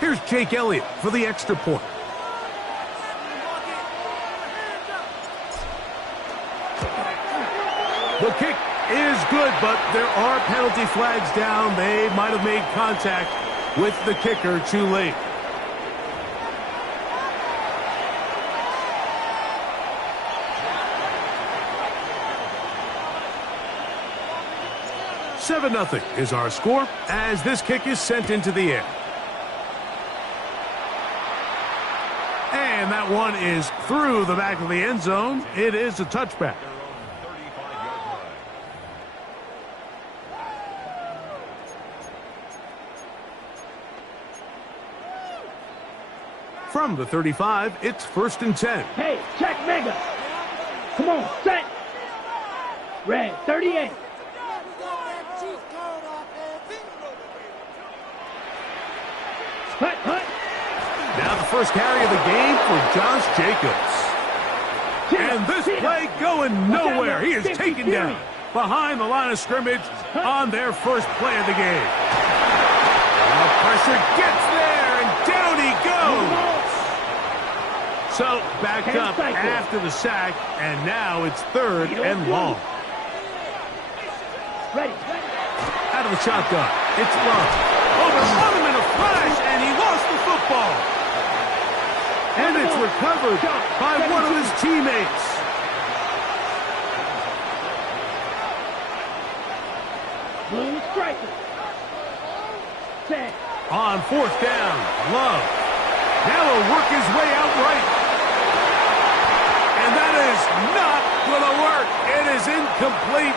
Here's Jake Elliott for the extra point. The kick is good, but there are penalty flags down. They might have made contact with the kicker too late. Seven 0 is our score as this kick is sent into the air. And that one is through the back of the end zone. It is a touchback. From the 35, it's 1st and 10. Hey, check mega. Come on, set. Red, 38. Hut, hut. Now the first carry of the game for Josh Jacobs. And this play going nowhere. He is taken down behind the line of scrimmage on their first play of the game. The pressure gets there, and down he goes. So backed up after the sack, and now it's 3rd and long. Ready. Out of the shotgun, it's Love. Overrun him in a flash, and he lost the football. And it's recovered by one of his teammates. Blue striker. Set. On 4th down, Love. Now he'll work his way out right. And that is not going to work. It is incomplete.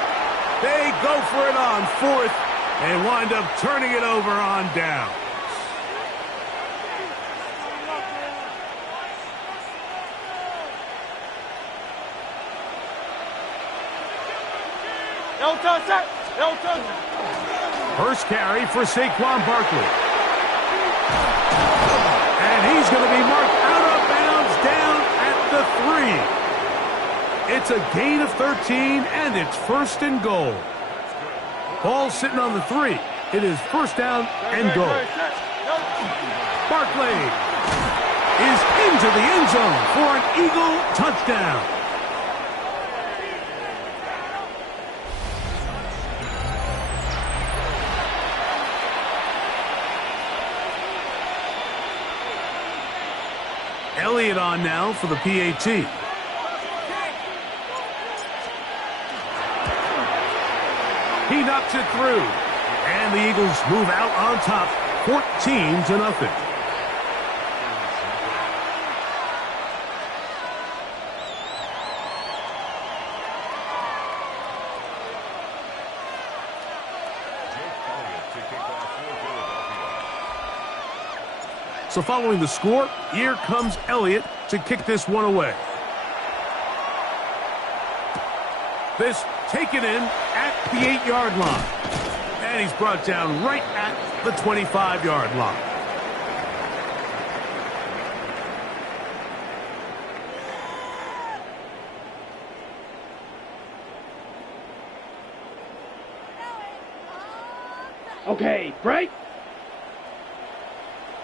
They go for it on 4th and wind up turning it over on down. First carry for Saquon Barkley. And he's going to be marked out of bounds down at the 3. It's a gain of 13, and it's 1st and goal. Ball sitting on the 3. It is 1st down and goal. Barkley is into the end zone for an Eagle touchdown. Elliott on now for the PAT. He knocks it through. And the Eagles move out on top, 14-0. So following the score, here comes Elliott to kick this one away. This taken in at the 8-yard line. And he's brought down right at the 25-yard line. Okay, break.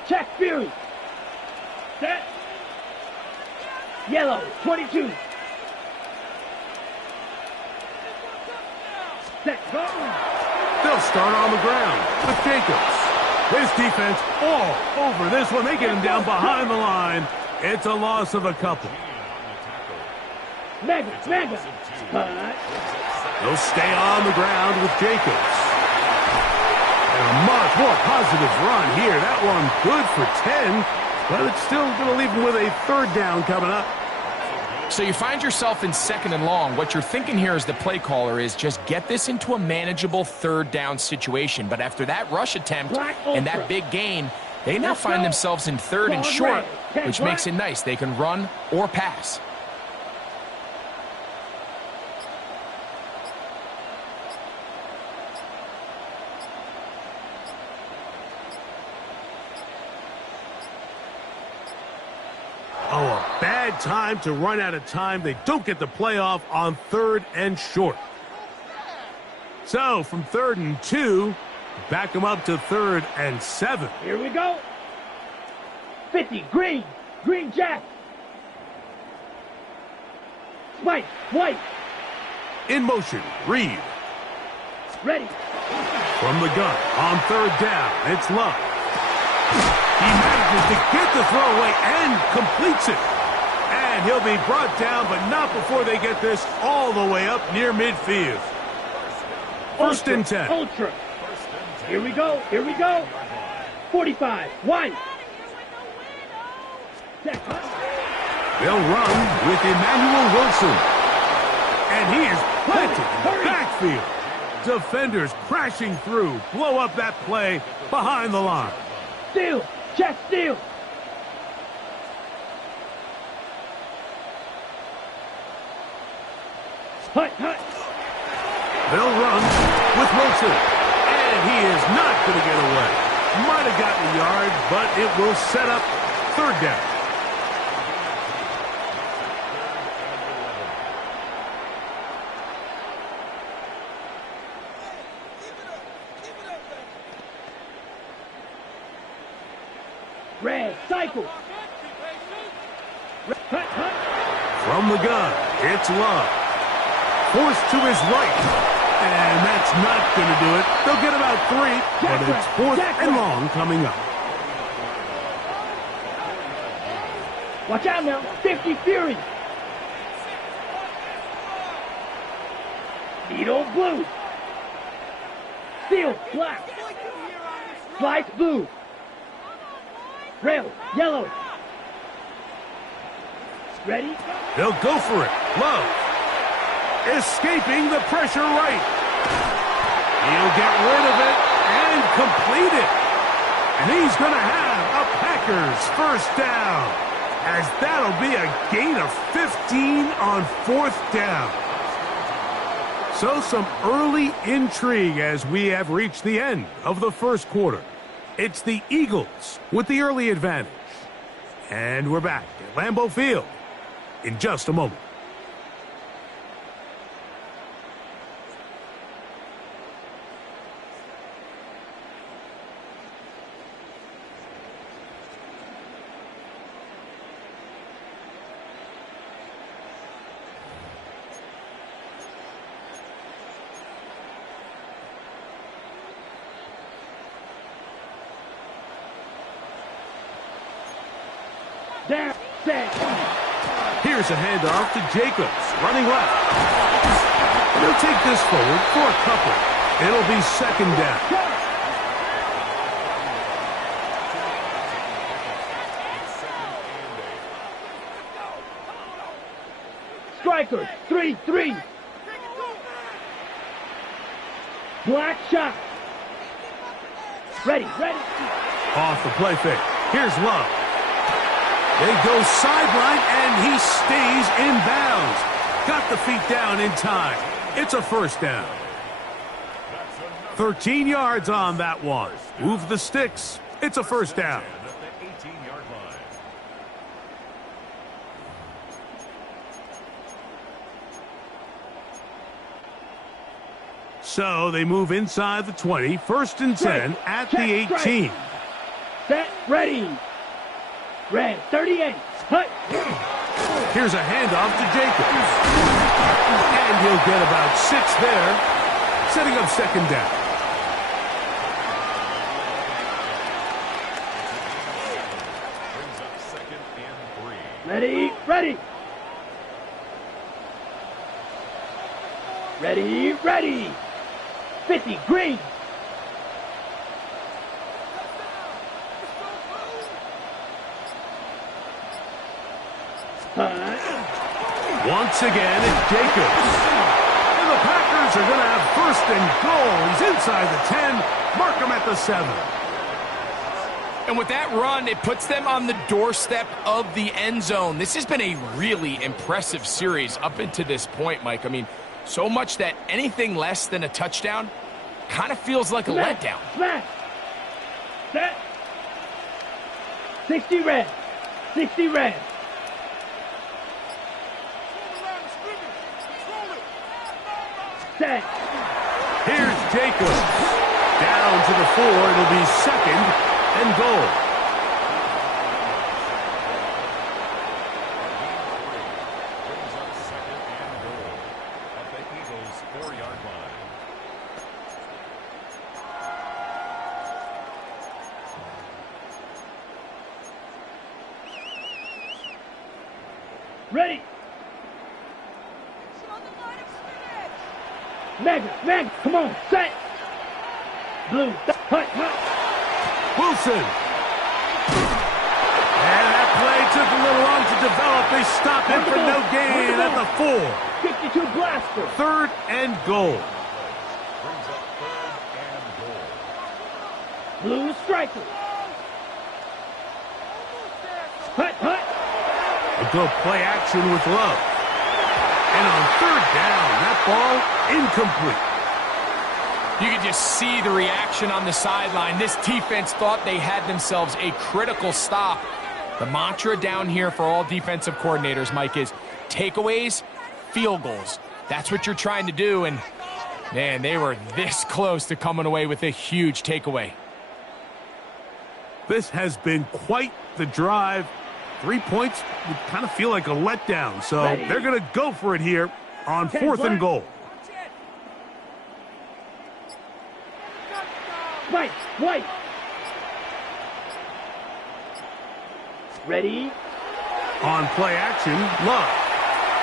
Check Fury. Set. Yellow, 22. Set, go. They'll start on the ground with Jacobs. This defense all over this one. They get him down behind the line. It's a loss of a couple. Mega. They'll stay on the ground with Jacobs. And a much more positive run here. That one good for 10, but it's still going to leave him with a 3rd down coming up. So you find yourself in 2nd and long. What you're thinking here as the play caller is just get this into a manageable 3rd down situation. But after that rush attempt and that big gain, they now find themselves in 3rd and short, which makes it nice. They can run or pass. Oh, a bad time to run out of time. They don't get the playoff on 3rd and short. So from 3rd and 2, back them up to 3rd and 7. Here we go. 50, green. Green jack. Spike, white. In motion, Reed. Ready. From the gun, on third down, it's Love. He manages to get the throw away and completes it. And he'll be brought down, but not before they get this all the way up near midfield. First and 10. Ultra. Here we go. Here we go. 45. White. They'll run with Emmanuel Wilson. And he is planted in the backfield. Defenders crashing through. Blow up that play behind the line. Steal. Check steal. Hut, hut. They'll run with Wilson. And he is not going to get away. Might have gotten a yard, but it will set up third down. Red, cycle. Red, hut, hut. From the gun, it's Love. Forced to his right. And that's not going to do it. They'll get about 3, but it's fourth and long coming up. Watch out now. 50 Fury. Needle blue. Steel black. Slice blue. Rail yellow. Ready? They'll go for it. Love. Escaping the pressure right. He'll get rid of it and complete it. And he's going to have a Packers first down, as that'll be a gain of 15 on fourth down. So some early intrigue as we have reached the end of the first quarter. It's the Eagles with the early advantage. And we're back at Lambeau Field in just a moment. There, set. Here's a handoff to Jacobs, running left. They'll take this forward for a couple. It'll be second down. Strikers, 3-3. Black shot. Ready, ready. Off the play fake. Here's Love. They go sideline, and he stays in bounds. Got the feet down in time. It's a first down. 13 yards on that one. Move the sticks. It's a first down. So they move inside the 20. First and 10 at the 18. Set, ready. Red, 38. Hut. Here's a handoff to Jacobs. And he'll get about 6 there, setting up second down. Ready, ready. Ready, ready. 50, green. Once again, it's Jacobs. And the Packers are going to have first and goal. He's inside the 10. Mark him at the 7. And with that run, it puts them on the doorstep of the end zone. This has been a really impressive series up into this point, Mike. I mean, so much that anything less than a touchdown kind of feels like a letdown. Smash. Set. 60 red. 60 red. Set. Here's Jacobs. Down to the 4. It'll be second and goal. Ready. Meg, come on, set. Blue, hut. Wilson. And that play took a little long to develop. They stopped it for no gain at the 4. 52 blaster. 3rd and goal. Blue striker. Hut. A good play action with Love. And on 3rd down, that ball incomplete. You could just see the reaction on the sideline. This defense thought they had themselves a critical stop. The mantra down here for all defensive coordinators, Mike, is takeaways, field goals. That's what you're trying to do, and, man, they were this close to coming away with a huge takeaway. This has been quite the drive. 3 points would kind of feel like a letdown, so they're going to go for it here on 4th and goal. White. Ready. On play action, Love.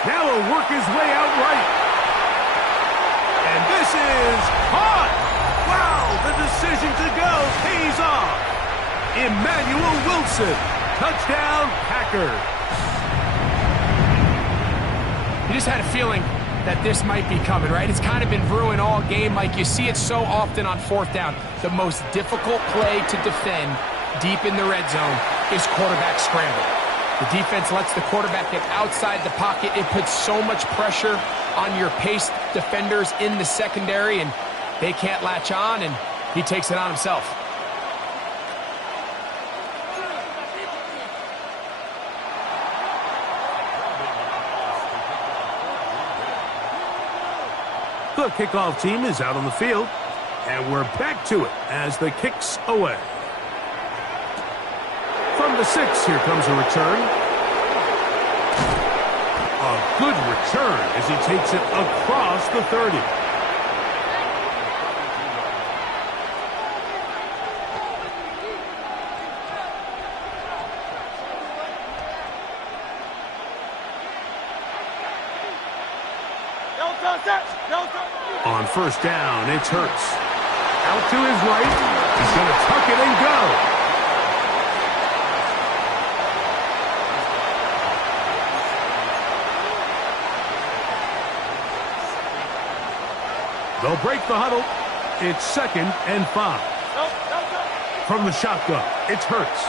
Now he'll work his way out right. And this is caught. Wow, the decision to go pays off. Emmanuel Wilson. Touchdown, Packers. You just had a feeling that this might be coming, right? It's kind of been brewing all game, Mike. You see it so often on 4th down. The most difficult play to defend deep in the red zone is quarterback scramble. The defense lets the quarterback get outside the pocket. It puts so much pressure on your paced defenders in the secondary, and they can't latch on, and he takes it on himself. The kickoff team is out on the field, and we're back to it as the kick's away. From the 6, here comes a return. A good return as he takes it across the 30. On 1st down, it's Hurts. Out to his right. He's going to tuck it and go. They'll break the huddle. It's 2nd and 5. From the shotgun, it's Hurts.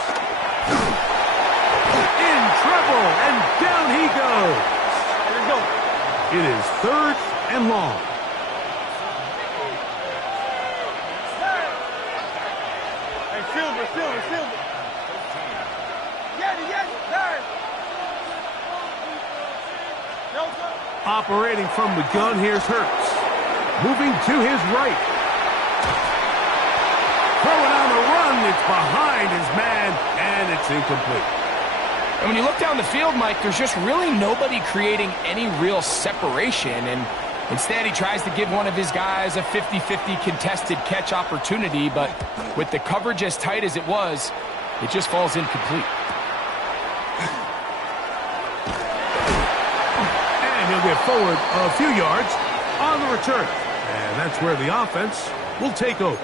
In trouble, and down he goes. It is 3rd and long. Silver. Operating from the gun, here's Hurts. Moving to his right. Throwing on the run, it's behind his man, and it's incomplete. And when you look down the field, Mike, there's just really nobody creating any real separation, and instead he tries to give one of his guys a 50-50 contested catch opportunity, but with the coverage as tight as it was, it just falls incomplete. And he'll get forward a few yards on the return. And that's where the offense will take over.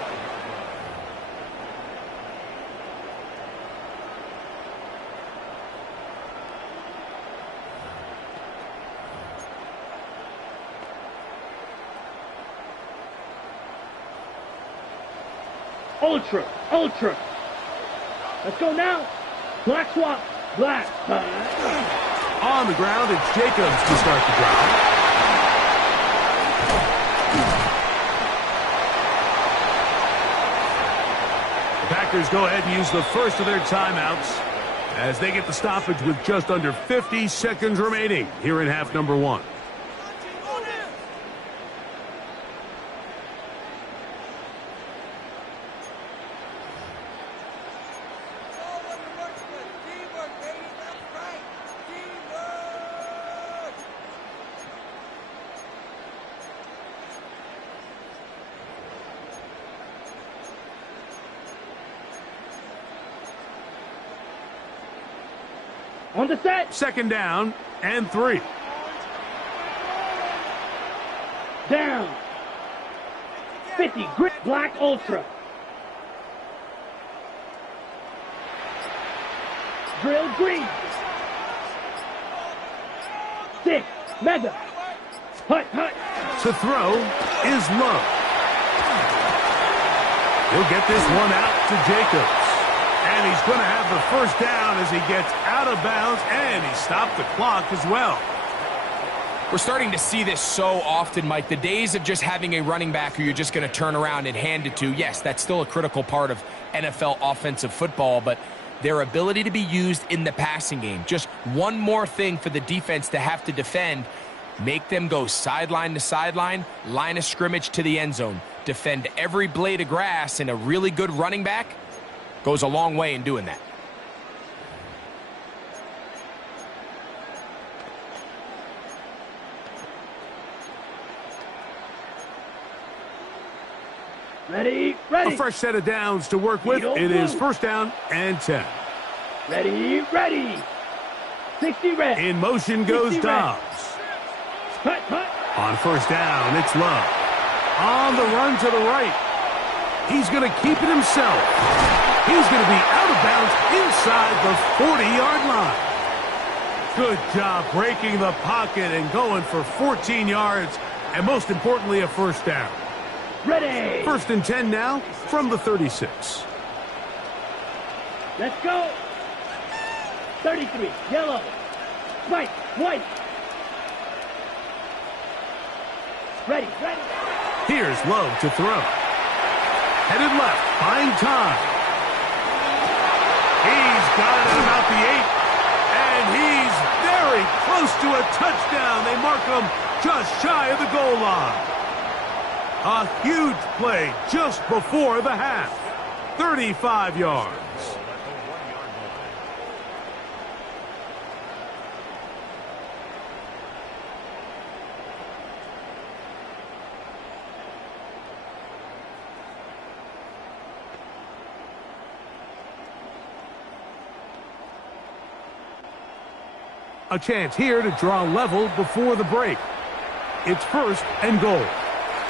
Ultra. Let's go now. Black swap. Black. On the ground, it's Jacobs to start the drive. The Packers go ahead and use the first of their timeouts as they get the stoppage with just under 50 seconds remaining here in half number 1. On the set. Second down and 3. Down. 50. Grit. Black Ultra. Drill green. 6. Mega. Hut, hut. To throw is Love. He'll get this one out to Jacobs. And he's going to have the first down as he gets out of bounds, and he stopped the clock as well. We're starting to see this so often, Mike. The days of just having a running back who you're just going to turn around and hand it to, yes, that's still a critical part of NFL offensive football, but their ability to be used in the passing game, just one more thing for the defense to have to defend, make them go sideline to sideline, line of scrimmage to the end zone, defend every blade of grass, and a really good running back goes a long way in doing that. Ready, ready. A fresh set of downs to work with. It is first down and 10. Ready, ready. 60 red. In motion goes Dobbs. Cut, cut. On first down, it's Love. On the run to the right. He's going to keep it himself. He's going to be out of bounds inside the 40-yard line. Good job breaking the pocket and going for 14 yards, and most importantly, a first down. Ready. First and 10 now from the 36. Let's go. 33, yellow. White, white. Ready, ready. Here's Love to throw. Headed left, buying time. He's got it at about the 8, and he's very close to a touchdown. They mark him just shy of the goal line. A huge play just before the half. 35 yards. A chance here to draw level before the break. It's first and goal.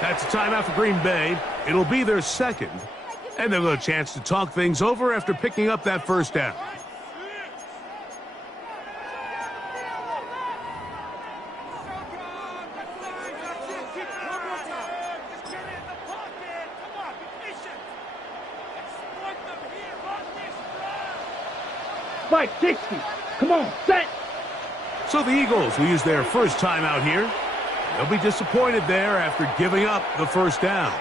That's a timeout for Green Bay. It'll be their second. And they'll get a chance to talk things over after picking up that first down. Spike 60. Come on, set. So the Eagles will use their first timeout here. They'll be disappointed there after giving up the first down.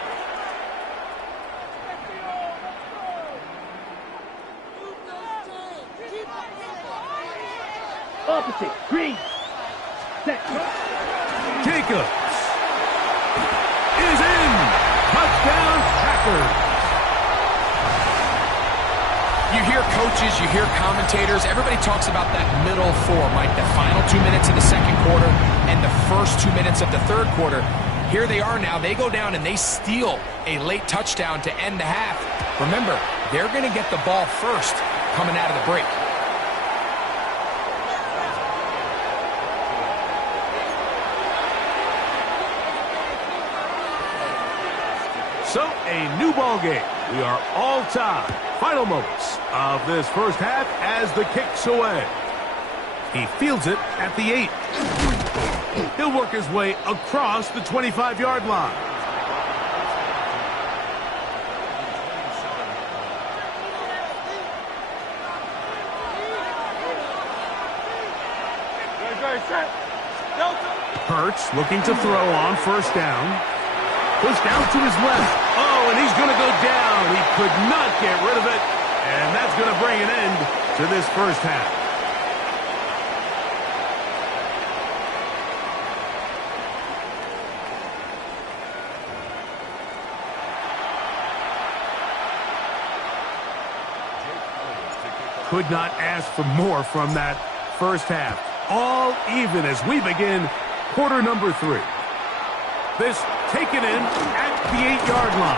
Opposite, green. Set. Jacobs is in. Touchdown, Packers. You hear coaches, you hear commentators, everybody talks about that middle four, Mike, the final 2 minutes of the second quarter and the first 2 minutes of the third quarter. Here they are now. They go down and they steal a late touchdown to end the half. Remember, they're going to get the ball first coming out of the break. So, a new ball game. We are all tied. Final moments of this first half as the kick's away. He fields it at the 8. He'll work his way across the 25-yard line. Hurts looking to throw on first down. Pushed out to his left. Oh, and he's going to go down. He could not get rid of it. And that's going to bring an end to this first half. Could not ask for more from that first half. All even as we begin quarter number 3. This taken in at the 8-yard line.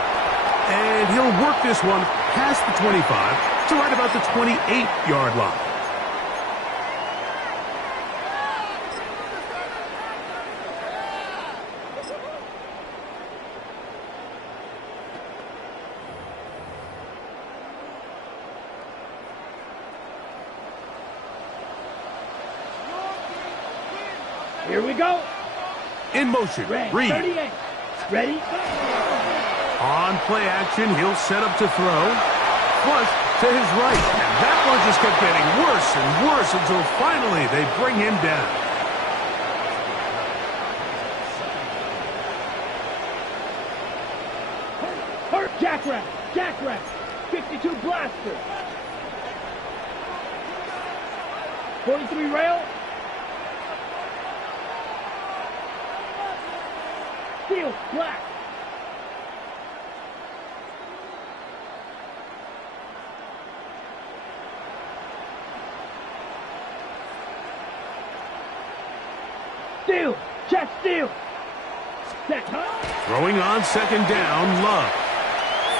And he'll work this one past the 25 to right about the 28-yard line. Here we go. In motion, Red, Reed. 38. Ready? On play action, he'll set up to throw. Flush to his right. And that one just kept getting worse and worse until finally they bring him down. Hurt. Jackrabbit. Jackrabbit. 52 blaster. 43 rail. Steel. Black. Steel. Chest steel. Set. Throwing on second down, Love.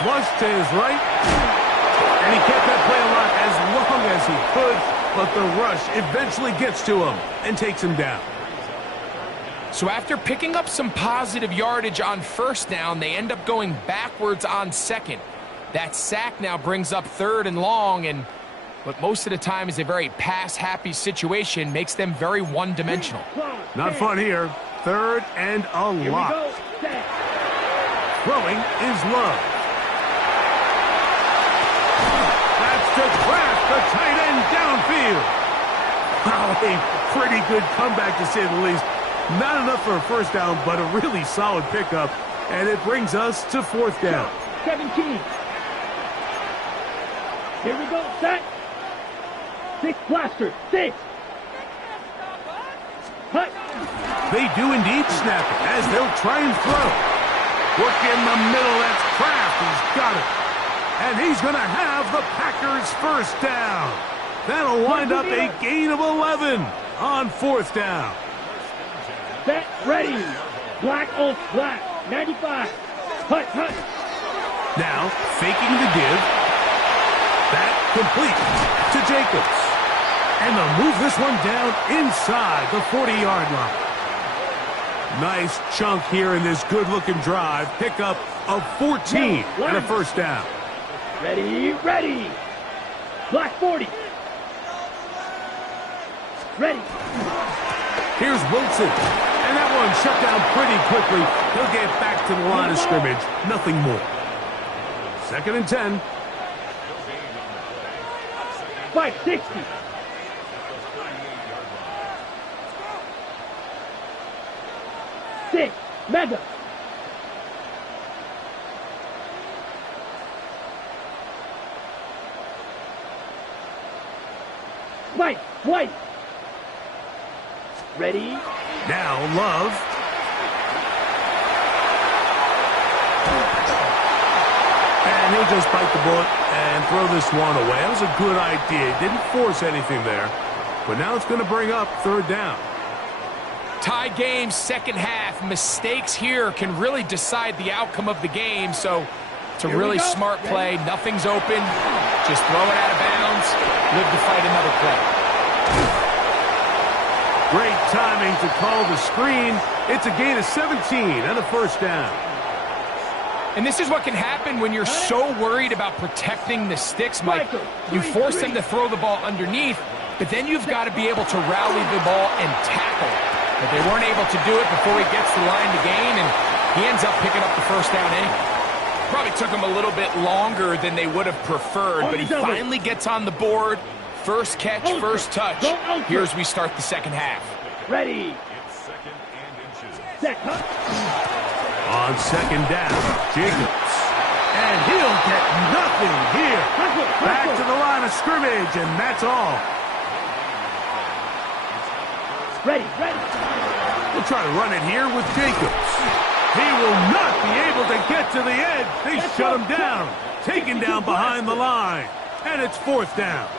Flush to his right. And he kept that play alive as long as he could, but the rush eventually gets to him and takes him down. So after picking up some positive yardage on first down, they end up going backwards on second. That sack now brings up third and long, and what most of the time is a very pass-happy situation makes them very one-dimensional. Not fun here. Third and a lot. Throwing is Love. That's to Kraft, the tight end downfield. Wow, a pretty good comeback to say the least. Not enough for a first down, but a really solid pickup. And it brings us to fourth down. 17. Here we go. Set. 6 blaster. 6. Hut. They do indeed snap it as they'll try and throw. Work in the middle. That's Kraft. He's got it. And he's going to have the Packers first down. That'll wind up a gain of 11 on fourth down. Set. Ready. Black on black. 95. Hut. Hut. Now faking the give. That complete to Jacobs. And they'll move this one down inside the 40-yard line. Nice chunk here in this good-looking drive. Pickup of 14 and a first down. Ready, ready. Black 40. Ready. Here's Wilson. And that one shut down pretty quickly. He'll get back to the line of scrimmage. Nothing more. 2nd and 10. 560. Six. Mega. White. Ready. Now Love. And he'll just bite the bullet and throw this one away. That was a good idea. Didn't force anything there. But now it's going to bring up third down. Tie game, second half. Mistakes here can really decide the outcome of the game. So it's a really smart play. Nothing's open. Just throw it out of bounds. Live to fight another play. Great timing to call the screen. It's a gain of 17 and a first down. And this is what can happen when you're so worried about protecting the sticks, Mike. You force them to throw the ball underneath, but then you've got to be able to rally the ball and tackle. But they weren't able to do it before he gets the line to gain, and he ends up picking up the first down anyway. Probably took him a little bit longer than they would have preferred, but he finally gets on the board. First catch, first touch. Here as we start the second half. Ready. Set. On second down, Jacobs. And he'll get nothing here. Back to the line of scrimmage, and that's all. Ready. We'll try to run it here with Jacobs. He will not be able to get to the edge. They shut him down. Taken down behind the line. And it's fourth down.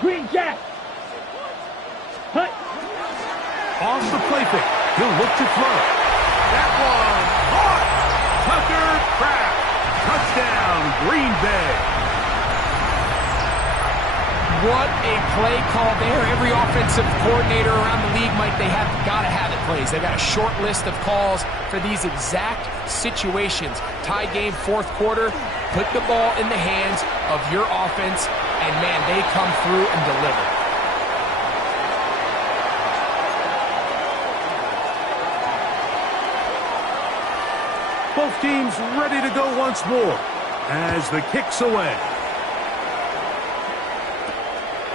Green Jack. Hut. Off the play fake. He'll look to throw. That one caught. Tucker Kraft. Touchdown, Green Bay. What a play call there. Every offensive coordinator around the league, Mike, they have got to have it plays. They've got a short list of calls for these exact situations. Tie game, fourth quarter. Put the ball in the hands of your offense, and, man, they come through and deliver. team's ready to go once more as the kick's away.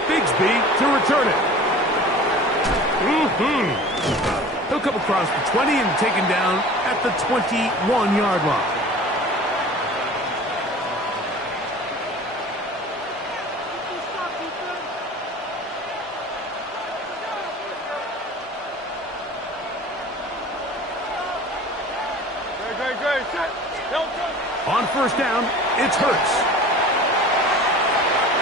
Bigsby to return it. He'll come across the 20 and taken down at the 21-yard line. On first down, it's Hurts.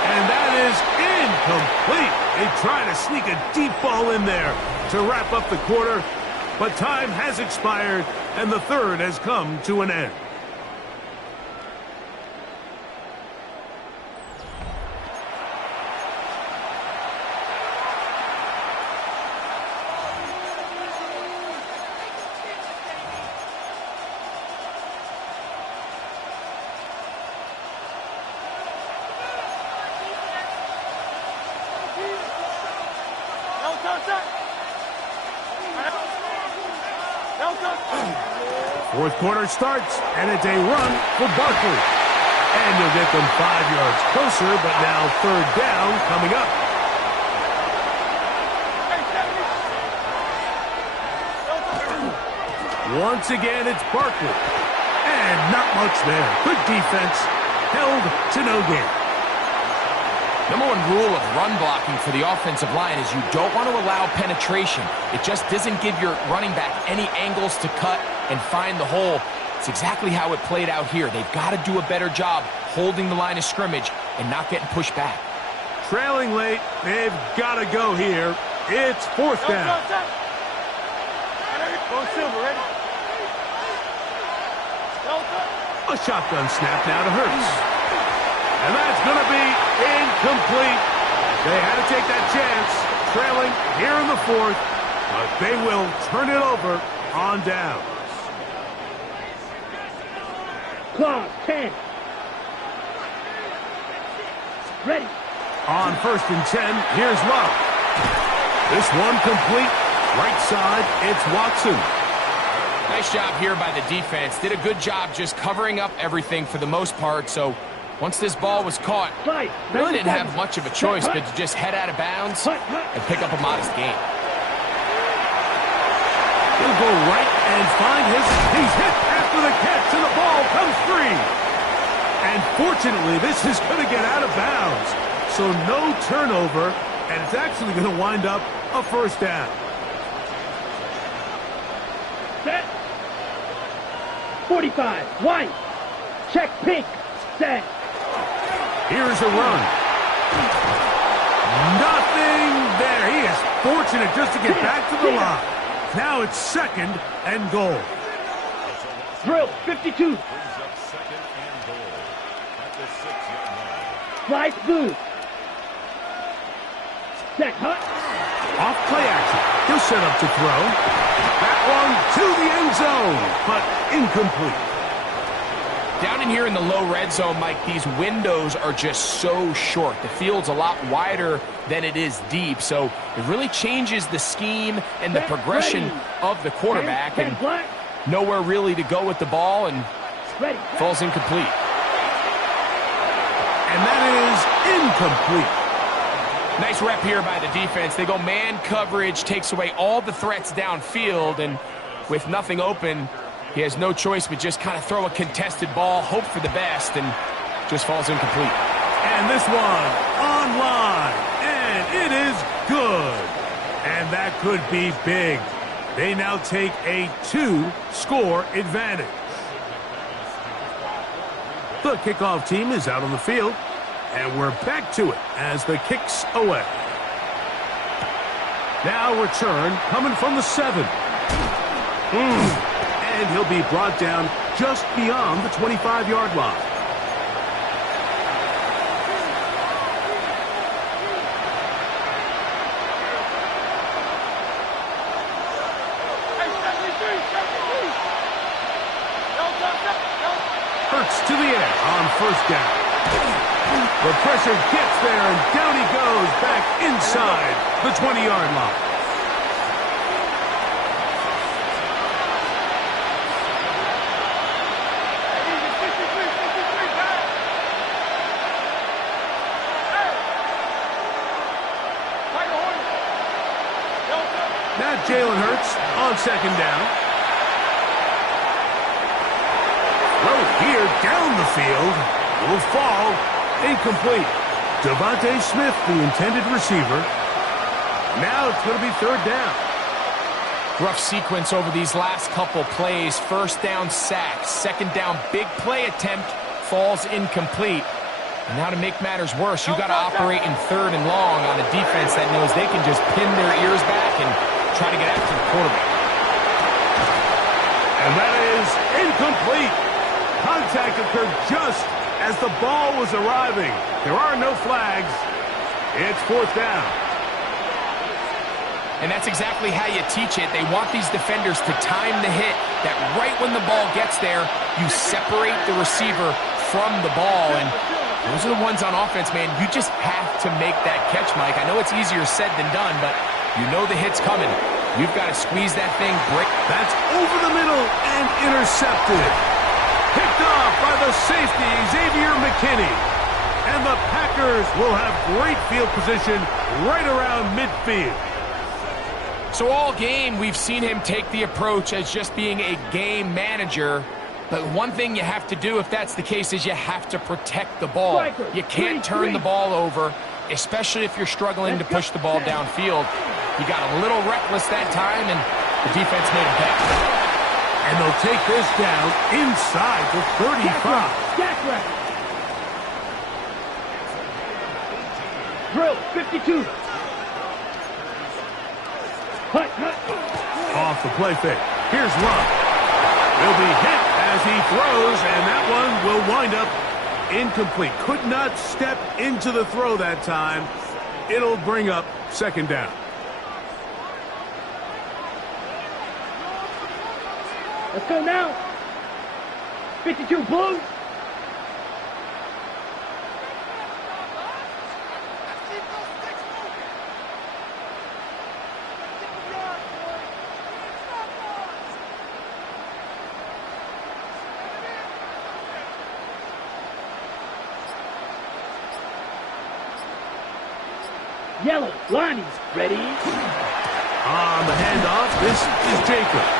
And that is incomplete. They try to sneak a deep ball in there to wrap up the quarter, but time has expired, and the third has come to an end. Fourth quarter starts, and it's a run for Barkley. And he'll get them 5 yards closer, but now third down coming up. Once again, it's Barkley. And not much there. Good defense, held to no gain. Number one rule of run blocking for the offensive line is you don't want to allow penetration. It just doesn't give your running back any angles to cut and find the hole. It's exactly how it played out here. They've got to do a better job holding the line of scrimmage and not getting pushed back. Trailing late, they've got to go here. It's fourth down. A shotgun snap now to Hurts. And that's going to be incomplete. They had to take that chance, trailing here in the fourth, but they will turn it over on downs. Clock, 10. Ready. On first and 10, here's Love. This one complete. Right side, it's Watson. Nice job here by the defense. Did a good job just covering up everything for the most part, so once this ball was caught, really didn't have much of a choice but to just head out of bounds and pick up a modest gain. He'll go right and find he's hit after the catch, and the ball comes free. And fortunately, this is going to get out of bounds. So no turnover, and it's actually going to wind up a first down. Set. 45. White. Check pink. Set. Here's a run. Nothing there. He is fortunate just to get back to the line. Now it's second and goal. Drill, 52. Slice blue. Set, hut. Off play action. He'll set up to throw. That one to the end zone, but incomplete. Down in here in the low red zone, Mike, these windows are just so short. The field's a lot wider than it is deep, so it really changes the scheme and the progression of the quarterback, and nowhere really to go with the ball, and falls incomplete. And that is incomplete. Nice rep here by the defense. They go man coverage, takes away all the threats downfield, and with nothing open, he has no choice but just kind of throw a contested ball, hope for the best, and just falls incomplete. And this one on line, and it is good. And that could be big. They now take a 2-score advantage. The kickoff team is out on the field, and we're back to it as the kick's away. Now return coming from the 7. And he'll be brought down just beyond the 25-yard line. Hurts to the air on first down. The pressure gets there, and down he goes back inside the 20-yard line. got Jalen Hurts on second down. Throw here down the field. Will fall. Incomplete. Devontae Smith, the intended receiver. Now it's going to be third down. Rough sequence over these last couple plays. First down sack. Second down big play attempt. Falls incomplete. And now to make matters worse, you got to operate in third and long on a defense that knows they can just pin their ears back and try to get after the quarterback. And that is incomplete. Contact occurred just as the ball was arriving. There are no flags. It's fourth down. And that's exactly how you teach it. They want these defenders to time the hit, that right when the ball gets there, you separate the receiver from the ball. And those are the ones on offense, man. You just have to make that catch, Mike. I know it's easier said than done, but you know the hit's coming. You've got to squeeze that thing. That's over the middle and intercepted. Picked off by the safety, Xavier McKinney. And the Packers will have great field position right around midfield. So all game, we've seen him take the approach as just being a game manager. But one thing you have to do if that's the case is you have to protect the ball. You can't turn the ball over, especially if you're struggling to push the ball downfield. You got a little reckless that time, and the defense made a bet. And they'll take this down inside the 35. Drill, 52. Off the play fake. Here's Love. Will be hit as he throws, and that one will wind up incomplete. Could not step into the throw that time. It'll bring up second down. Let's go now. 52 Blues. Yellow, Lonnie, ready? On the handoff, this is Jacobs.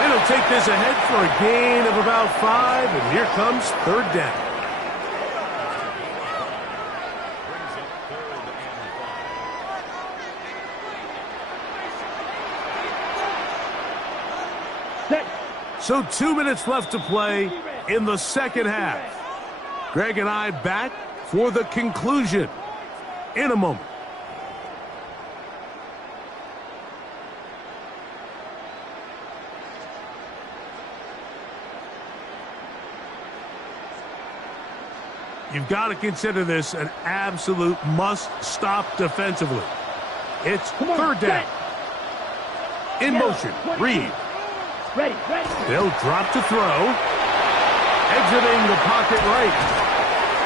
And he'll take this ahead for a gain of about 5, and here comes third down. So 2 minutes left to play in the second half. Greg and I back for the conclusion in a moment. You've got to consider this an absolute must-stop defensively. It's third down. In motion, Reed. Ready. They'll drop to throw. Exiting the pocket right.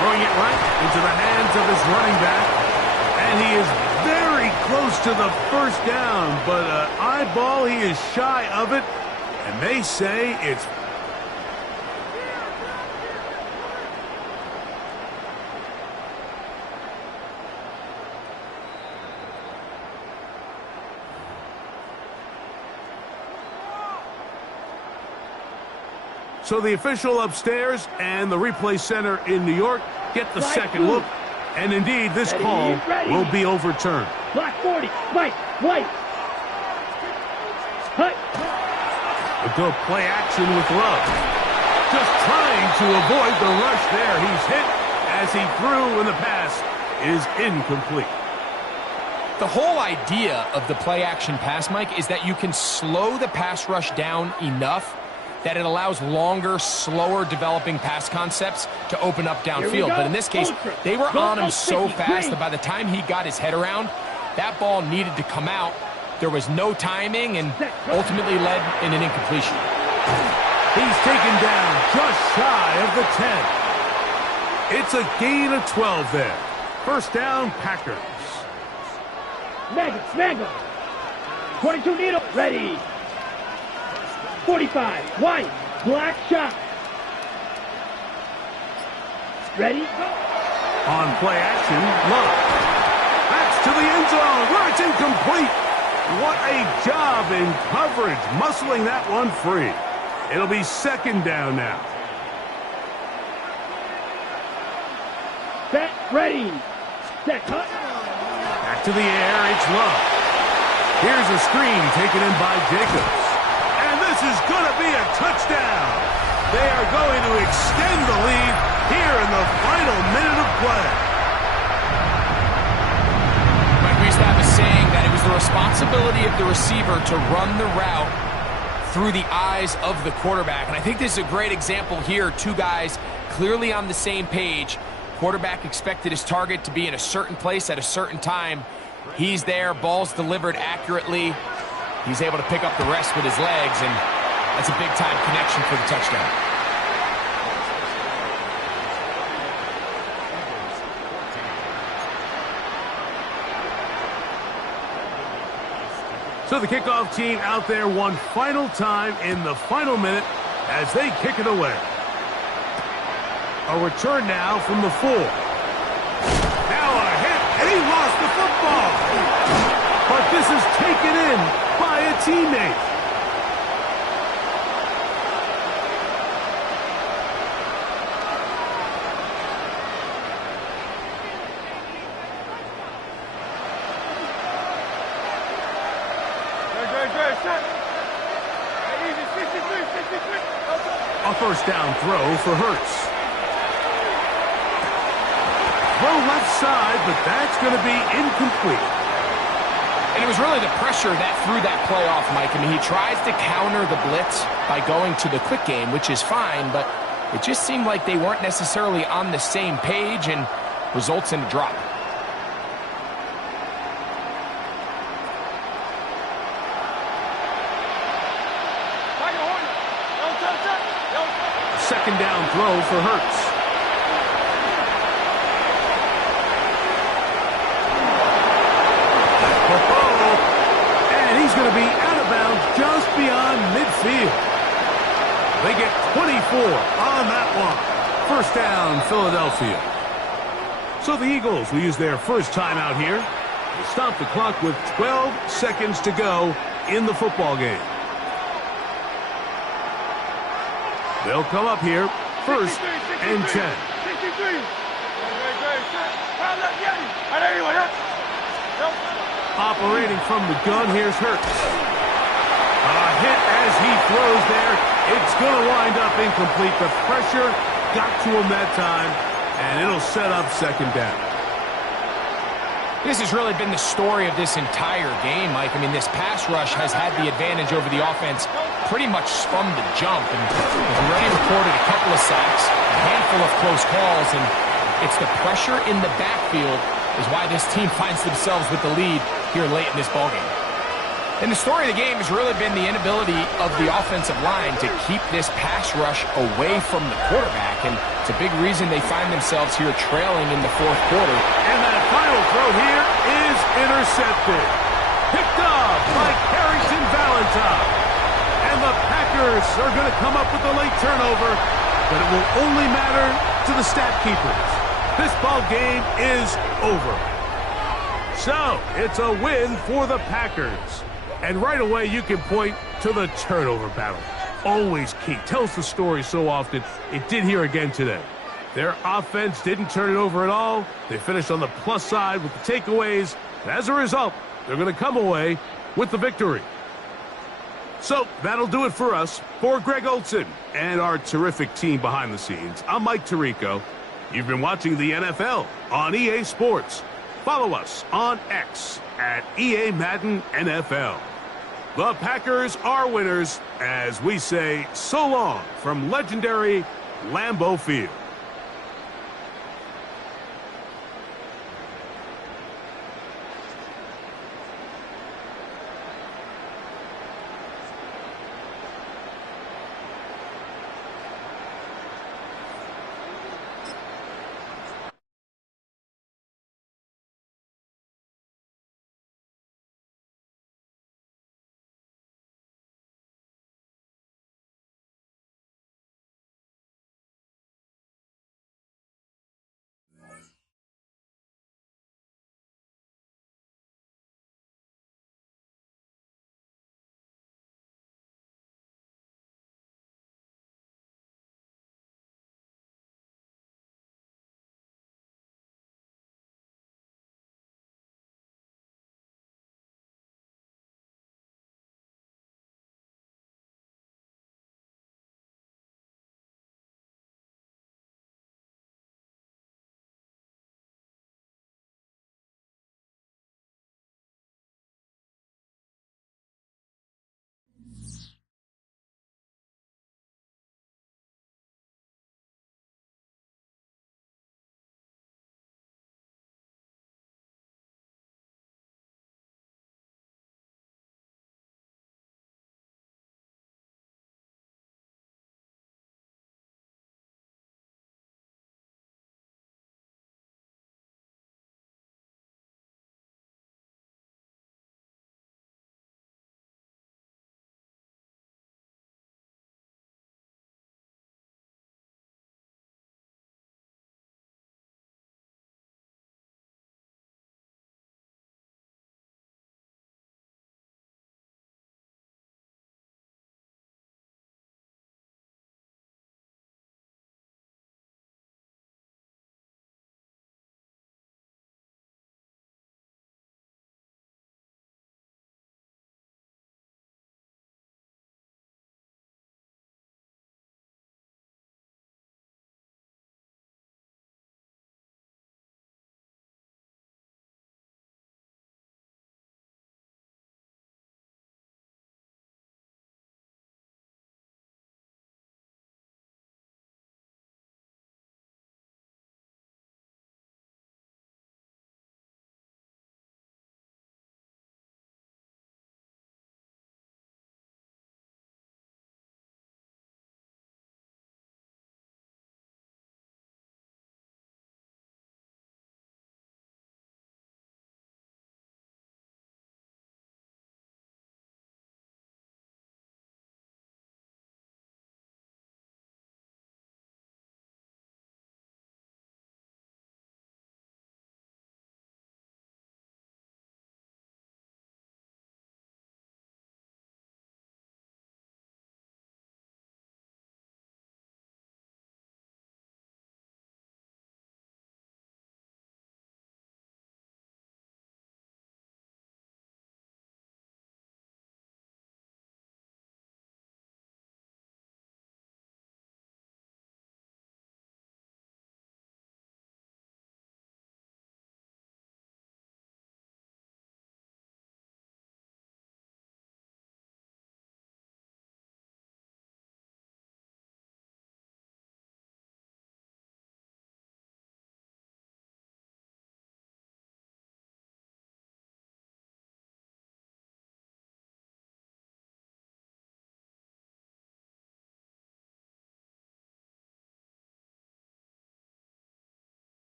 Throwing it right into the hands of his running back. And he is very close to the first down, but eyeball, he is shy of it. And they say it's So the official upstairs and the replay center in New York get the second look. And indeed, this call will be overturned. Black 40, Mike, White. A good play action with Love. Just trying to avoid the rush there. He's hit as he threw, and the pass is incomplete. The whole idea of the play action pass, Mike, is that you can slow the pass rush down enough that it allows longer, slower developing pass concepts to open up downfield. But in this case, they were on him so fast that by the time he got his head around, that ball needed to come out. There was no timing and ultimately led in an incompletion. He's taken down just shy of the 10. It's a gain of 12 there. First down, Packers. Mega. 22 needle, ready. 45, White, black shot. Ready? On play action, Love. That's to the end zone where it's incomplete. What a job in coverage, muscling that one free. It'll be second down now. Set, ready. Set, cut. Back to the air, it's Love. Here's a screen taken in by Jacobs. And this is going to be a touchdown. They are going to extend the lead here in the final minute of play. Mike, we used to have a saying that it was the responsibility of the receiver to run the route through the eyes of the quarterback. And I think this is a great example here. Two guys clearly on the same page. Quarterback expected his target to be in a certain place at a certain time. He's there, ball's delivered accurately. He's able to pick up the rest with his legs, and that's a big-time connection for the touchdown. So the kickoff team out there one final time in the final minute as they kick it away. A return now from the 4. Now a hit, and he lost the football. But this is taken in by a teammate. A first down throw for Hurts. Throw left side, but that's going to be incomplete. And it was really the pressure that threw that play off, Mike. I mean, he tries to counter the blitz by going to the quick game, which is fine, but it just seemed like they weren't necessarily on the same page and results in a drop. Second down throw for Hurts. And he's going to be out of bounds just beyond midfield. They get 24 on that one. First down, Philadelphia. So the Eagles will use their first timeout here. They stop the clock with 12 seconds to go in the football game. They'll come up here, first and 10. Operating from the gun, here's Hurts. A hit as he throws there. It's going to wind up incomplete. The pressure got to him that time, and it'll set up second down. This has really been the story of this entire game, Mike. I mean, this pass rush has had the advantage over the offense pretty much from the jump. And we've already reported a couple of sacks, a handful of close calls, and it's the pressure in the backfield is why this team finds themselves with the lead here late in this ballgame. And the story of the game has really been the inability of the offensive line to keep this pass rush away from the quarterback, and it's a big reason they find themselves here trailing in the fourth quarter. And that final throw here is intercepted. Picked off by Carrington Valentine. And the Packers are going to come up with a late turnover, but it will only matter to the stat keepers. This ball game is over. So, it's a win for the Packers. And right away, you can point to the turnover battle. Always key. Tells the story so often. It did here again today. Their offense didn't turn it over at all. They finished on the plus side with the takeaways. And as a result, they're going to come away with the victory. So, that'll do it for us. For Greg Olson and our terrific team behind the scenes, I'm Mike Tirico. You've been watching the NFL on EA Sports. Follow us on X at EA Madden NFL. The Packers are winners as we say so long from legendary Lambeau Field.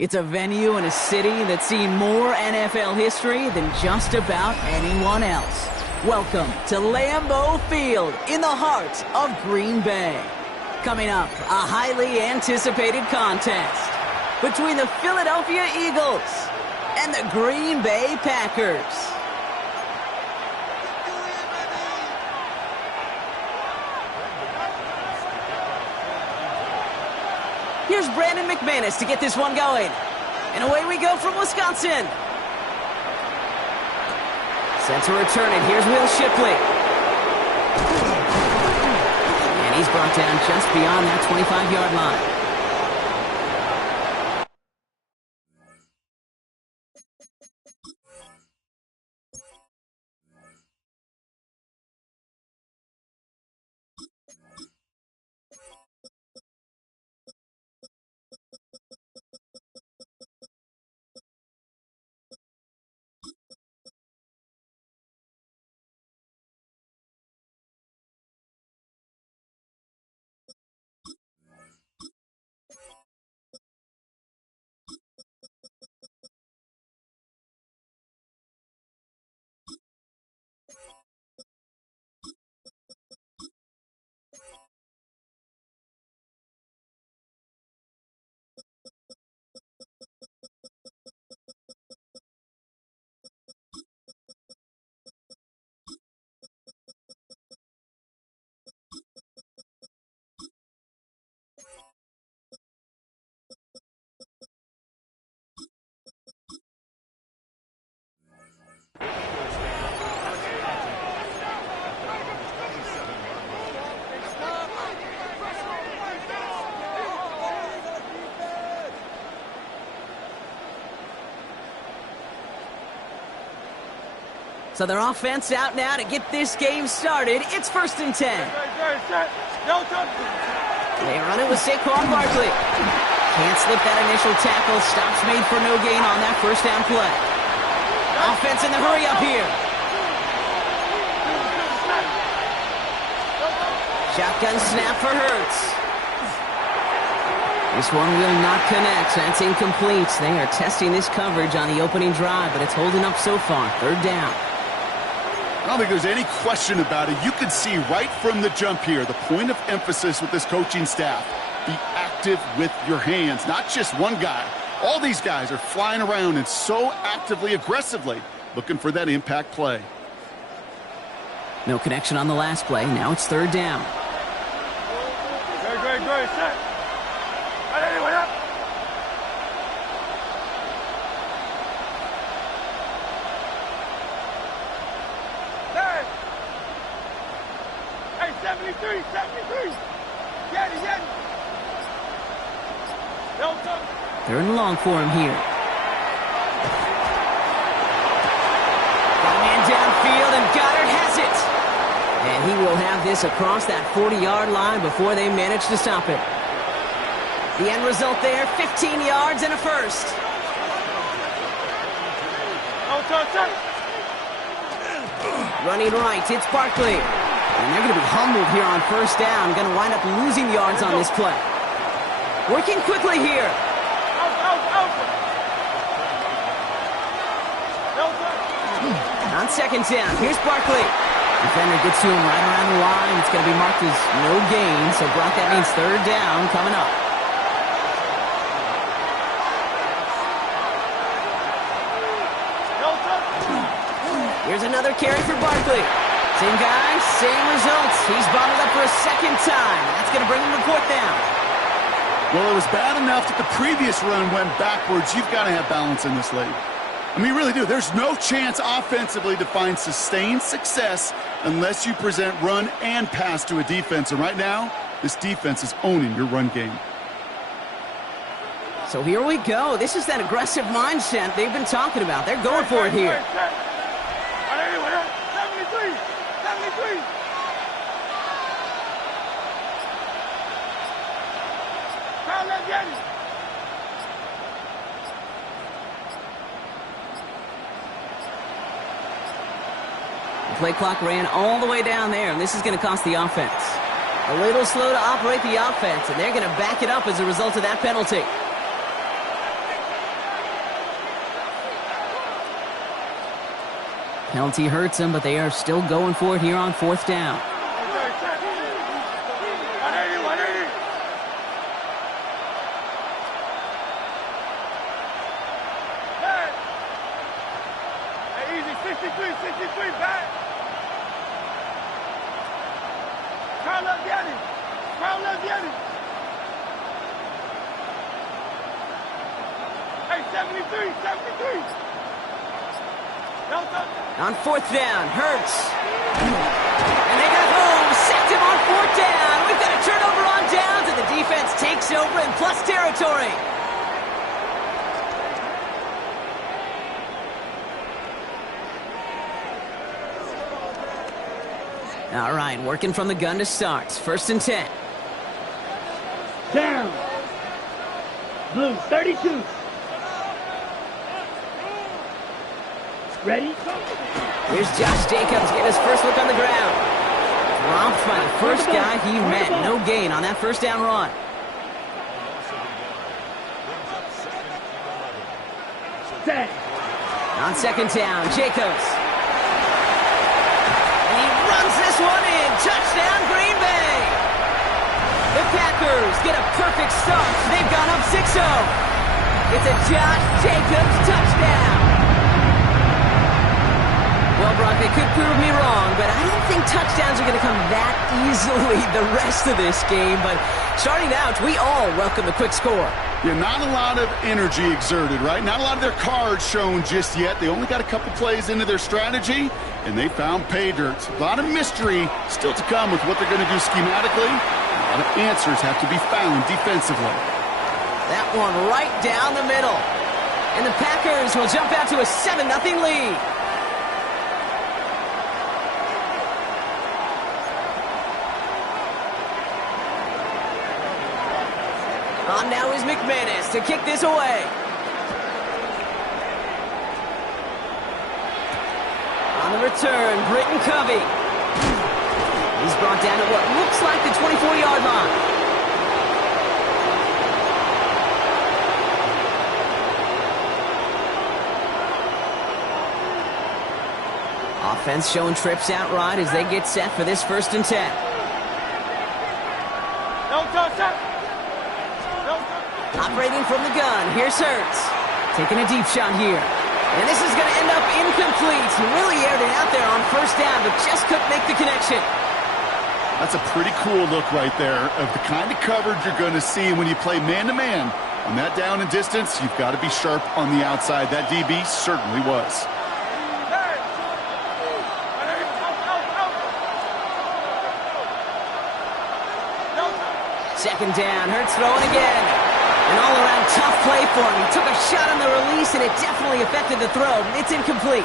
It's a venue in a city that's seen more NFL history than just about anyone else. Welcome to Lambeau Field in the heart of Green Bay. Coming up, a highly anticipated contest between the Philadelphia Eagles and the Green Bay Packers. Here's Brandon McManus to get this one going. And away we go from Wisconsin. Set to return it. Here's Will Shipley. And he's brought down just beyond that 25-yard line. So their offense out now to get this game started. It's 1st and 10. They run it with Saquon Barkley. Can't slip that initial tackle. Stops made for no gain on that first down play. Offense in the hurry up here. Shotgun snap for Hurts. This one will not connect. That's incomplete. They are testing this coverage on the opening drive, but it's holding up so far. 3rd down. I don't think there's any question about it. You can see right from the jump here, the point of emphasis with this coaching staff. Be active with your hands, not just one guy. All these guys are flying around and so actively, aggressively, looking for that impact play. No connection on the last play. Now it's 3rd down. Great, set. Right up. Hey, 73. Get it. 3rd and long for him here. Got a man downfield, and Goddard has it. And he will have this across that 40-yard line before they manage to stop it. The end result there, 15 yards and a first. Running right, it's Barkley. And they're going to be humbled here on 1st down. Going to wind up losing yards on this play. Working quickly here. On 2nd down, here's Barkley. Defender gets to him right around the line. It's going to be marked as no gain, so Brock, that means 3rd down coming up. Here's another carry for Barkley. Same guy, same results. He's bottled up for a 2nd time. That's going to bring him to 4th down. Well, it was bad enough that the previous run went backwards. You've got to have balance in this league. I mean, you really do. There's no chance offensively to find sustained success unless you present run and pass to a defense. And right now, this defense is owning your run game. So here we go. This is that aggressive mindset they've been talking about. They're going for it here. 73. The play clock ran all the way down there, and this is going to cost the offense. A little slow to operate the offense, and they're going to back it up as a result of that penalty. Penalty hurts them, but they are still going for it here on 4th down. On 4th down, Hurts. And they got home, sacked him on 4th down. We've got a turnover on downs, and the defense takes over in plus territory. All right, working from the gun to start. 1st and 10. Down. Blue, 32. Ready? Here's Josh Jacobs getting his first look on the ground. Dropped by the first guy he met. No gain on that 1st down run. Set. On 2nd down, Jacobs. And he runs this one in. Touchdown, Green Bay. The Packers get a perfect start. They've gone up 6-0. It's a Josh Jacobs touchdown. Well, Brock, they could prove me wrong, but I don't think touchdowns are going to come that easily the rest of this game. But starting out, we all welcome the quick score. Yeah, not a lot of energy exerted, right? Not a lot of their cards shown just yet. They only got a couple plays into their strategy, and they found pay dirt. A lot of mystery still to come with what they're going to do schematically. A lot of answers have to be found defensively. That one right down the middle. And the Packers will jump out to a 7-0 lead. On now is McManus to kick this away. On the return, Britton Covey. He's brought down at what looks like the 24-yard line. Offense showing trips out right as they get set for this 1st and 10. Operating from the gun, here's Hurts. Taking a deep shot here. And this is going to end up incomplete. He really aired it out there on 1st down, but just couldn't make the connection. That's a pretty cool look right there of the kind of coverage you're going to see when you play man-to-man. On that down and distance, you've got to be sharp on the outside. That DB certainly was. Second down, Hurts throwing again. An all-around tough play for him. He took a shot on the release, and it definitely affected the throw. It's incomplete.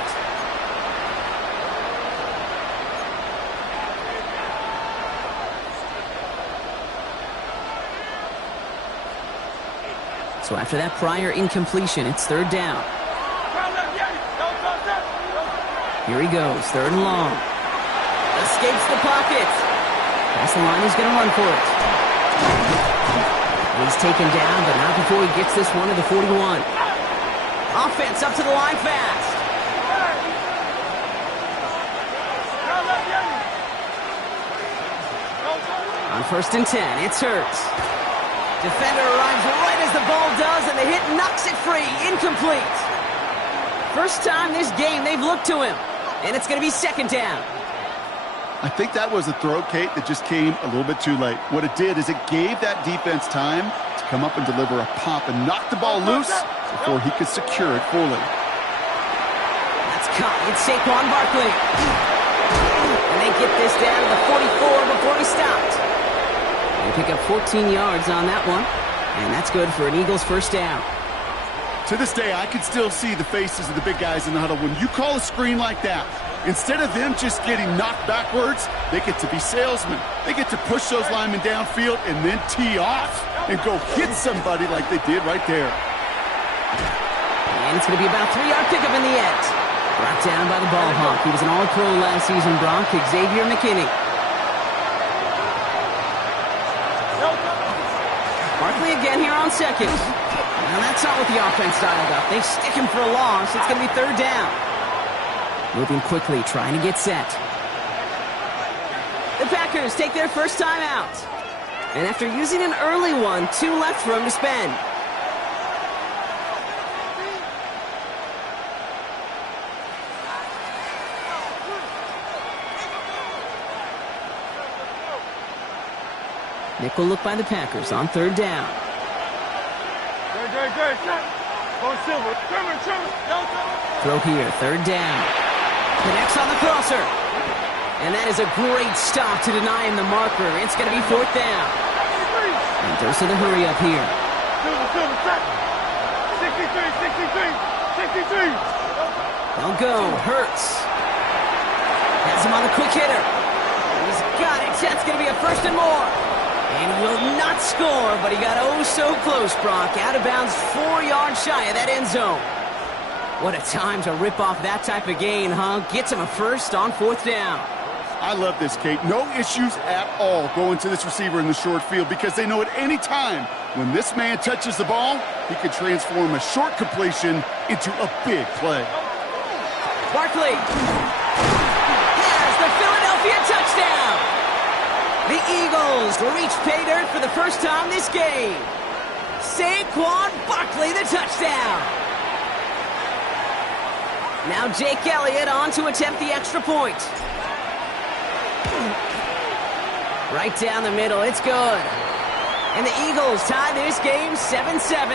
So after that prior incompletion, it's 3rd down. Here he goes, 3rd and long. Escapes the pocket. Past the line, he's going to run for it. He's taken down, but not before he gets this one to the 41. Offense up to the line fast. On 1st and 10, it's Hurts. Defender arrives right as the ball does, and the hit knocks it free. Incomplete. First time this game they've looked to him, and it's going to be 2nd down. I think that was a throw, Kate, that just came a little bit too late. What it did is it gave that defense time to come up and deliver a pop and knock the ball loose before he could secure it fully. That's caught. It's Saquon Barkley. And they get this down to the 44 before he stopped. They pick up 14 yards on that one, and that's good for an Eagles 1st down. To this day, I can still see the faces of the big guys in the huddle. When you call a screen like that, instead of them just getting knocked backwards, they get to be salesmen. They get to push those linemen downfield and then tee off and go hit somebody like they did right there. And it's going to be about a 3-yard pickup in the end. Brought down by the ball hawk. He was an all-pro last season, Brock. Xavier McKinney. Barkley again here on 2nd. And that's not what the offense dialed up. They stick him for a loss. It's going to be 3rd down. Moving quickly, trying to get set. The Packers take their first time out. And after using an early one, 2 left for him to spend. Nickel look by the Packers on 3rd down. Throw here, 3rd down. Connects on the crosser. And that is a great stop to deny him the marker. It's going to be 4th down. And dose of the hurry up here. 63. They'll go. Hurts. Has him on the quick hitter. He's got it. That's going to be a 1st and more. And he will not score, but he got oh so close, Brock. Out of bounds, 4 yards shy of that end zone. What a time to rip off that type of gain, huh? Gets him a 1st on 4th down. I love this, Kate. No issues at all going to this receiver in the short field because they know at any time when this man touches the ball, he can transform a short completion into a big play. Barkley has the Philadelphia touchdown. The Eagles reach pay dirt for the first time this game. Saquon Barkley, the touchdown. Now Jake Elliott on to attempt the extra point. Right down the middle, it's good. And the Eagles tie this game 7-7.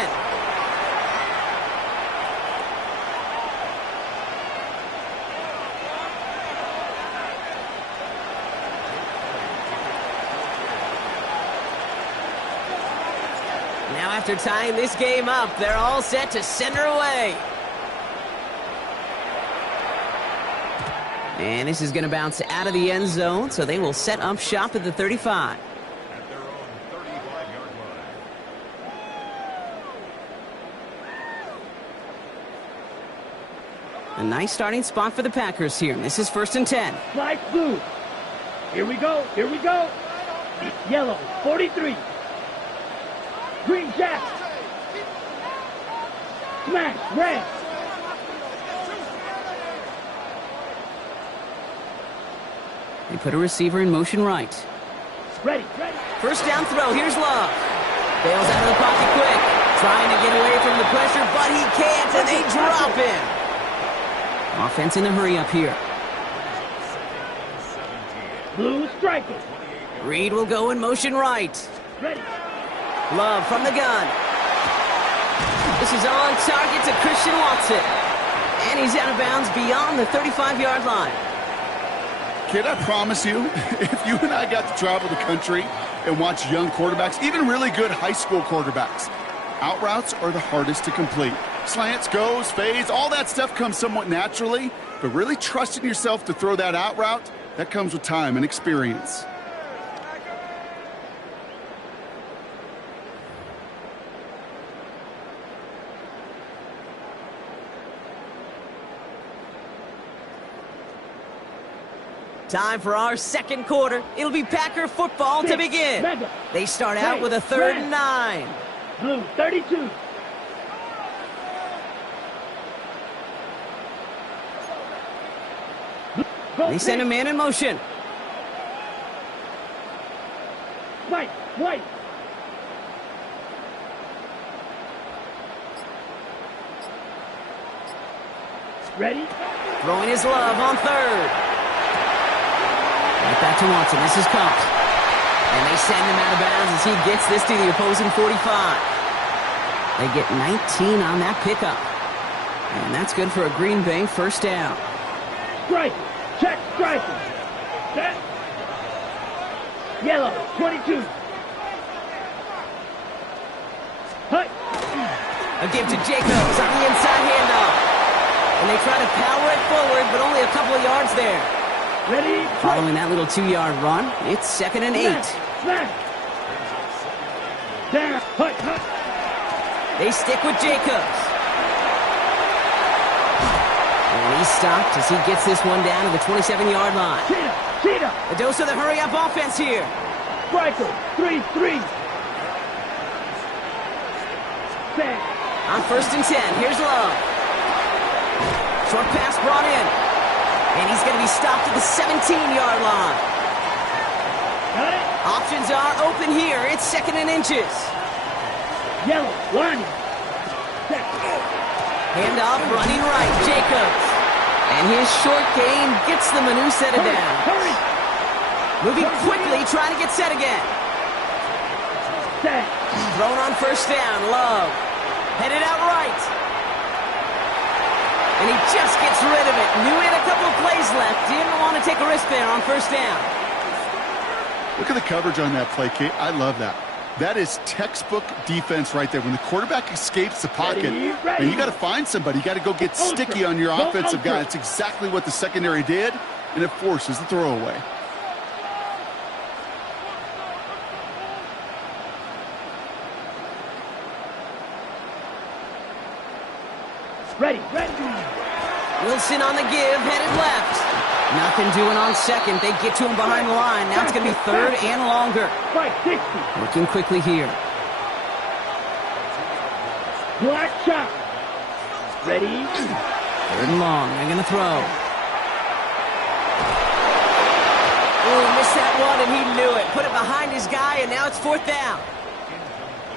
Now after tying this game up, they're all set to send her away. And this is going to bounce out of the end zone, so they will set up shop at the 35. At their own 35-yard line. A nice starting spot for the Packers here. This is 1st and 10. Light blue. Here we go. Yellow, 43. Green jack. Smash, red. They put a receiver in motion right. Ready. 1st down throw. Here's Love. Bails out of the pocket quick. Trying to get away from the pressure, but he can't, and they drop him. Offense in a hurry up here. Blue striker. Reed will go in motion right. Ready. Love from the gun. This is on target to Christian Watson. And he's out of bounds beyond the 35-yard line. Kid, I promise you, if you and I got to travel the country and watch young quarterbacks, even really good high school quarterbacks, out routes are the hardest to complete. Slants, goes, fades, all that stuff comes somewhat naturally, but really trusting yourself to throw that out route, that comes with time and experience. Time for our second quarter. It'll be Packer football to begin. They start out with a 3rd and 9. Blue, 32. They send a man in motion. White. Ready? Throwing his Love on 3rd. Right back to Watson. This is caught. And they send him out of bounds as he gets this to the opposing 45. They get 19 on that pickup. And that's good for a Green Bay 1st down. Striker. Check striker. Set. Yellow, 22. Hut. A give to Jacobs on the inside handoff. And they try to power it forward, but only a couple of yards there. Ready? Following that little 2-yard run, it's 2nd and 8. Smash. Down. Hut. They stick with Jacobs. And he's stopped as he gets this one down to the 27-yard line. Cheetah. A dose of the hurry-up offense here. Striker, 3-3. Set. On 1st and 10, here's Love. Short pass brought in. And he's going to be stopped at the 17-yard line. Got it. Options are open here. It's 2nd and inches. Yellow, line. Set. Handoff running right, Jacobs. And his short gain gets them a new set of downs. Hurry. Moving quickly, trying to get set again. Set. Thrown on 1st down, Love. Headed out right. And he just gets rid of it. Knew he had a couple of plays left. Didn't want to take a risk there on 1st down. Look at the coverage on that play, Kate. I love that. That is textbook defense right there. When the quarterback escapes the pocket, and you got to find somebody. You got to go get sticky on your offensive guy. That's exactly what the secondary did, and it forces the throwaway. Ready. Wilson on the give, headed left. Nothing doing on 2nd. They get to him behind the line. Now it's going to be 3rd and longer. Right, 60. Working quickly here. Black shot. Ready. 3rd and long. They're going to throw. Oh, missed that one, and he knew it. Put it behind his guy, and now it's 4th down.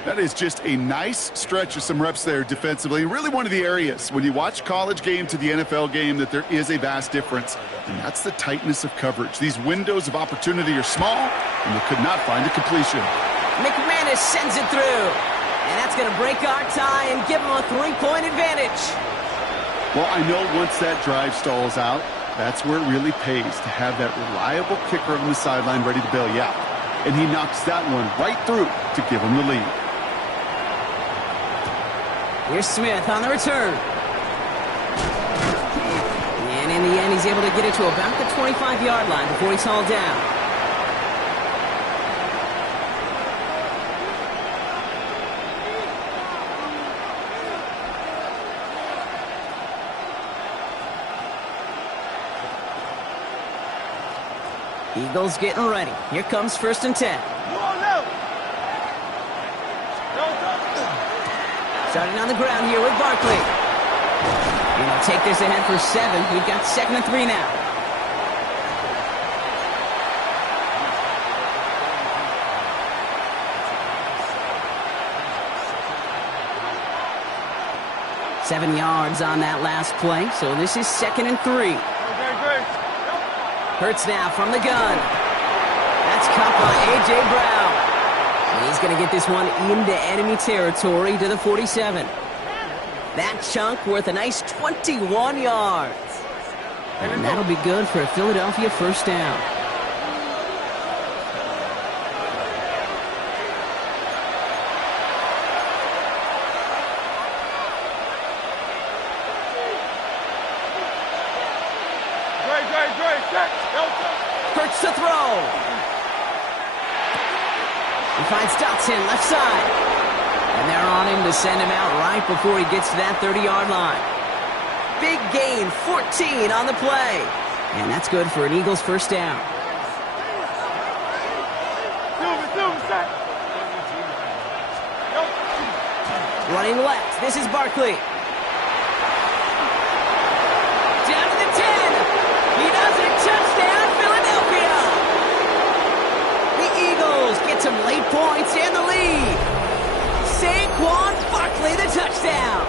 That is just a nice stretch of some reps there defensively. Really one of the areas when you watch college game to the NFL game that there is a vast difference. And that's the tightness of coverage. These windows of opportunity are small, and they could not find a completion. McManus sends it through. And that's going to break our tie and give them a 3-point advantage. Well, I know once that drive stalls out, that's where it really pays to have that reliable kicker on the sideline ready to bail you out. And he knocks that one right through to give him the lead. Here's Smith on the return. And in the end, he's able to get it to about the 25-yard line before he's hauled down. Eagles getting ready. Here comes 1st and 10. Starting on the ground here with Barkley. And he'll take this ahead for 7. We've got 2nd and 3 now. Seven yards on that last play, so this is 2nd and 3. Hurts now from the gun. That's caught by A.J. Brown. And he's going to get this one into enemy territory to the 47. That chunk worth a nice 21 yards. And that'll be good for a Philadelphia 1st down. Hurts to throw. He finds Dotson left side. And they're on him to send him out right before he gets to that 30-yard line. Big gain, 14 on the play. And that's good for an Eagles 1st down. Running left, this is Barkley. Down to the 10. He does it, touchdown, Philadelphia. The Eagles get some late points and the lead. Saquon Barkley, the touchdown.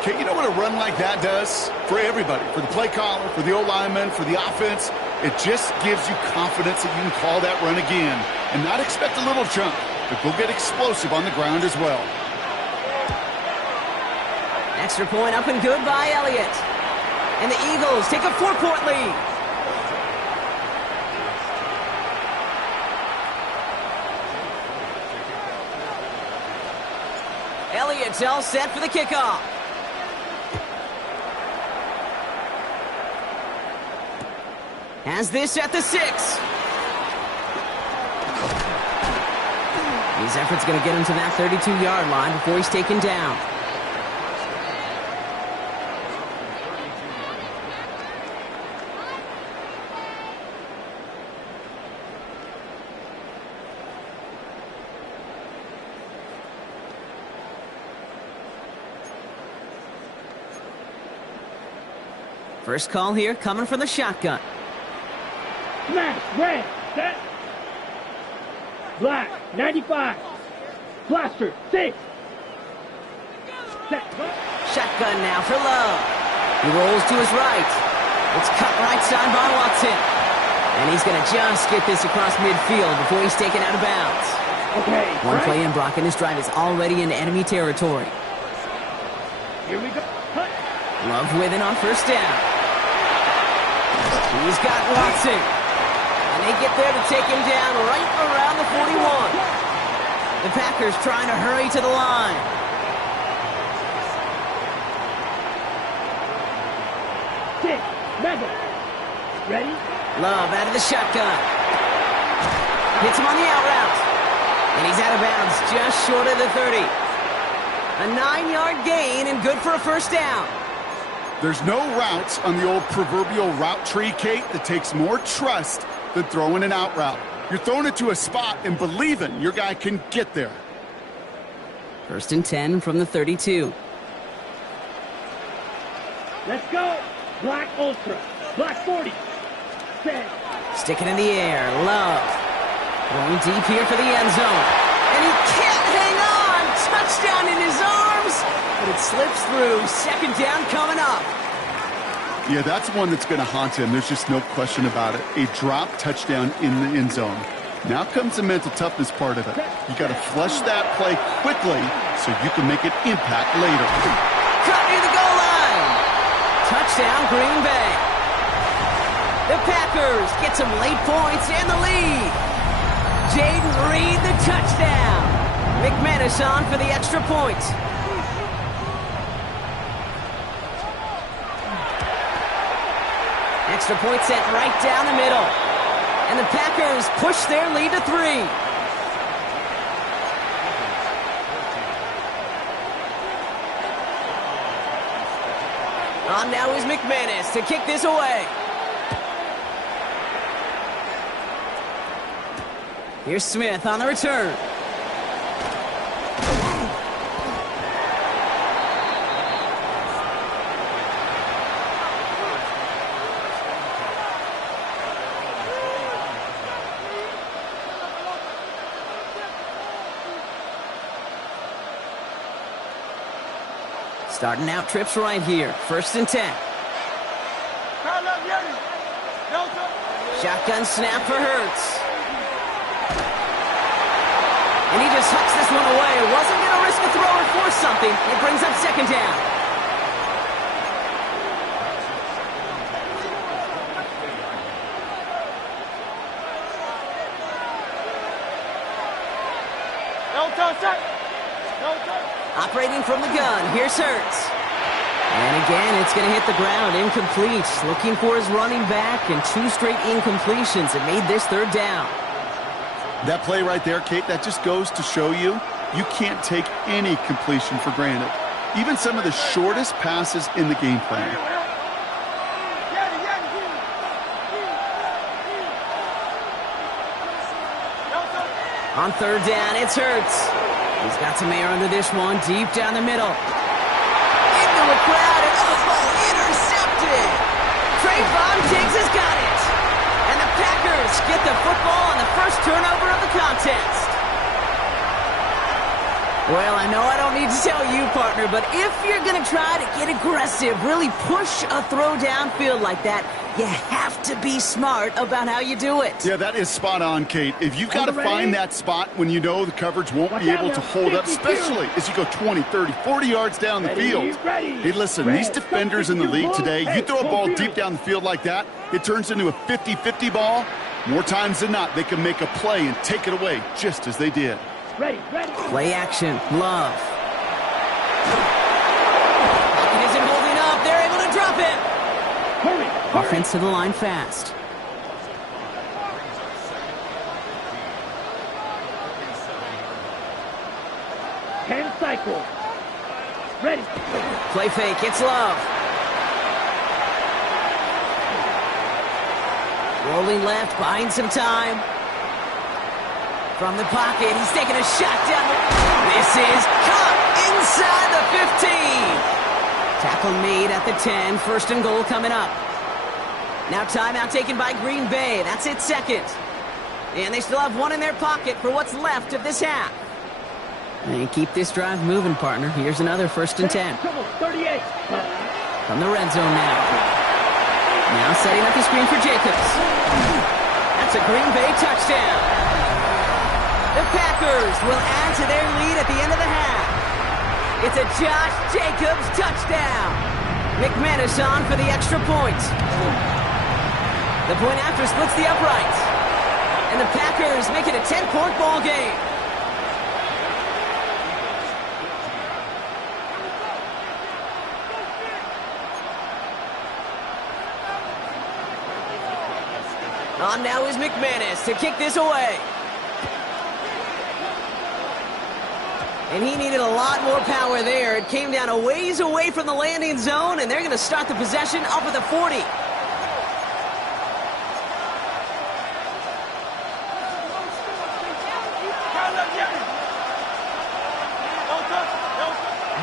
Okay, you know what a run like that does? For everybody, for the play caller, for the O-lineman, for the offense, it just gives you confidence that you can call that run again and not expect a little chunk, but go get explosive on the ground as well. Extra point up and good by Elliott. And the Eagles take a 4-point lead. Elliott's all set for the kickoff. Has this at the 6. His effort's going to get him to that 32-yard line before he's taken down. First call here coming from the shotgun. Smash, red, set. Black, 95. Blaster, 6. Set, go. Shotgun now for Love. He rolls to his right. It's cut right side by Watson. And he's going to just get this across midfield before he's taken out of bounds. Okay, One right. play in, Brock, and his drive is already in enemy territory. Here we go. Cut. Love with it on first down. He's got Watson. And they get there to take him down right around the 41. The Packers trying to hurry to the line. Six, mega. Ready? Love out of the shotgun. Hits him on the out route. And he's out of bounds just short of the 30. A 9-yard gain and good for a first down. There's no routes on the old proverbial route tree, Kate, that takes more trust than throwing an out route. You're throwing it to a spot and believing your guy can get there. First and 10 from the 32. Let's go. Black Ultra. Black 40. Set. Stick it in the air. Love. Going deep here for the end zone. And he can't hang on. Touchdown in his arms. But it slips through. Second down coming up. Yeah, that's one that's going to haunt him. There's just no question about it. A drop touchdown in the end zone. Now comes the mental toughness part of it. You got to flush that play quickly so you can make an impact later. Cut near the goal line. Touchdown, Green Bay. The Packers get some late points and the lead. Jaden Reed, the touchdown. McManus on for the extra point. Extra point set right down the middle. And the Packers push their lead to 3. On now is McManus to kick this away. Here's Smith on the return. Starting out trips right here. First and 10. Shotgun snap for Hurts. And he just hucks this one away. Wasn't going to risk a throw or force something. It brings up second down. Operating from the gun, here's Hurts. And again, it's going to hit the ground, incomplete. Looking for his running back, and 2 straight incompletions. It made this third down. That play right there, Kate, that just goes to show you, you can't take any completion for granted. Even some of the shortest passes in the game plan. On third down, it's Hurts. He's got some air under this one, deep down the middle. Into a crowd, and intercepted! Trayvon Diggs has got it! And the Packers get the football on the first turnover of the contest. Well, I know I don't need to tell you, partner, but if you're going to try to get aggressive, really push a throw downfield like that, you have to be smart about how you do it. Yeah, that is spot on, Kate. If you've got to find that spot when you know the coverage won't be able to hold up, especially as you go 20, 30, 40 yards down the field. Hey, listen, these defenders in the league today, you throw a ball deep down the field like that, it turns into a 50-50 ball. More times than not, they can make a play and take it away, just as they did. Play action, Love. Pocket isn't holding up. They're able to drop it. Hurry. Offense to the line fast. Cycle. Ready. Play fake. It's Love. Rolling left, buying some time. From the pocket, he's taking a shot down. This is caught inside the 15. Tackle made at the 10. First and goal coming up. Now timeout taken by Green Bay. That's its second. And they still have one in their pocket for what's left of this half. And keep this drive moving, partner. Here's another 1st and 10. 38. From the red zone now. Now setting up the screen for Jacobs. That's a Green Bay touchdown. The Packers will add to their lead at the end of the half. It's a Josh Jacobs touchdown. McManus on for the extra point. The point after splits the uprights. And the Packers make it a 10-point ball game. On now is McManus to kick this away. And he needed a lot more power there. It came down a ways away from the landing zone, and they're going to start the possession up at the 40.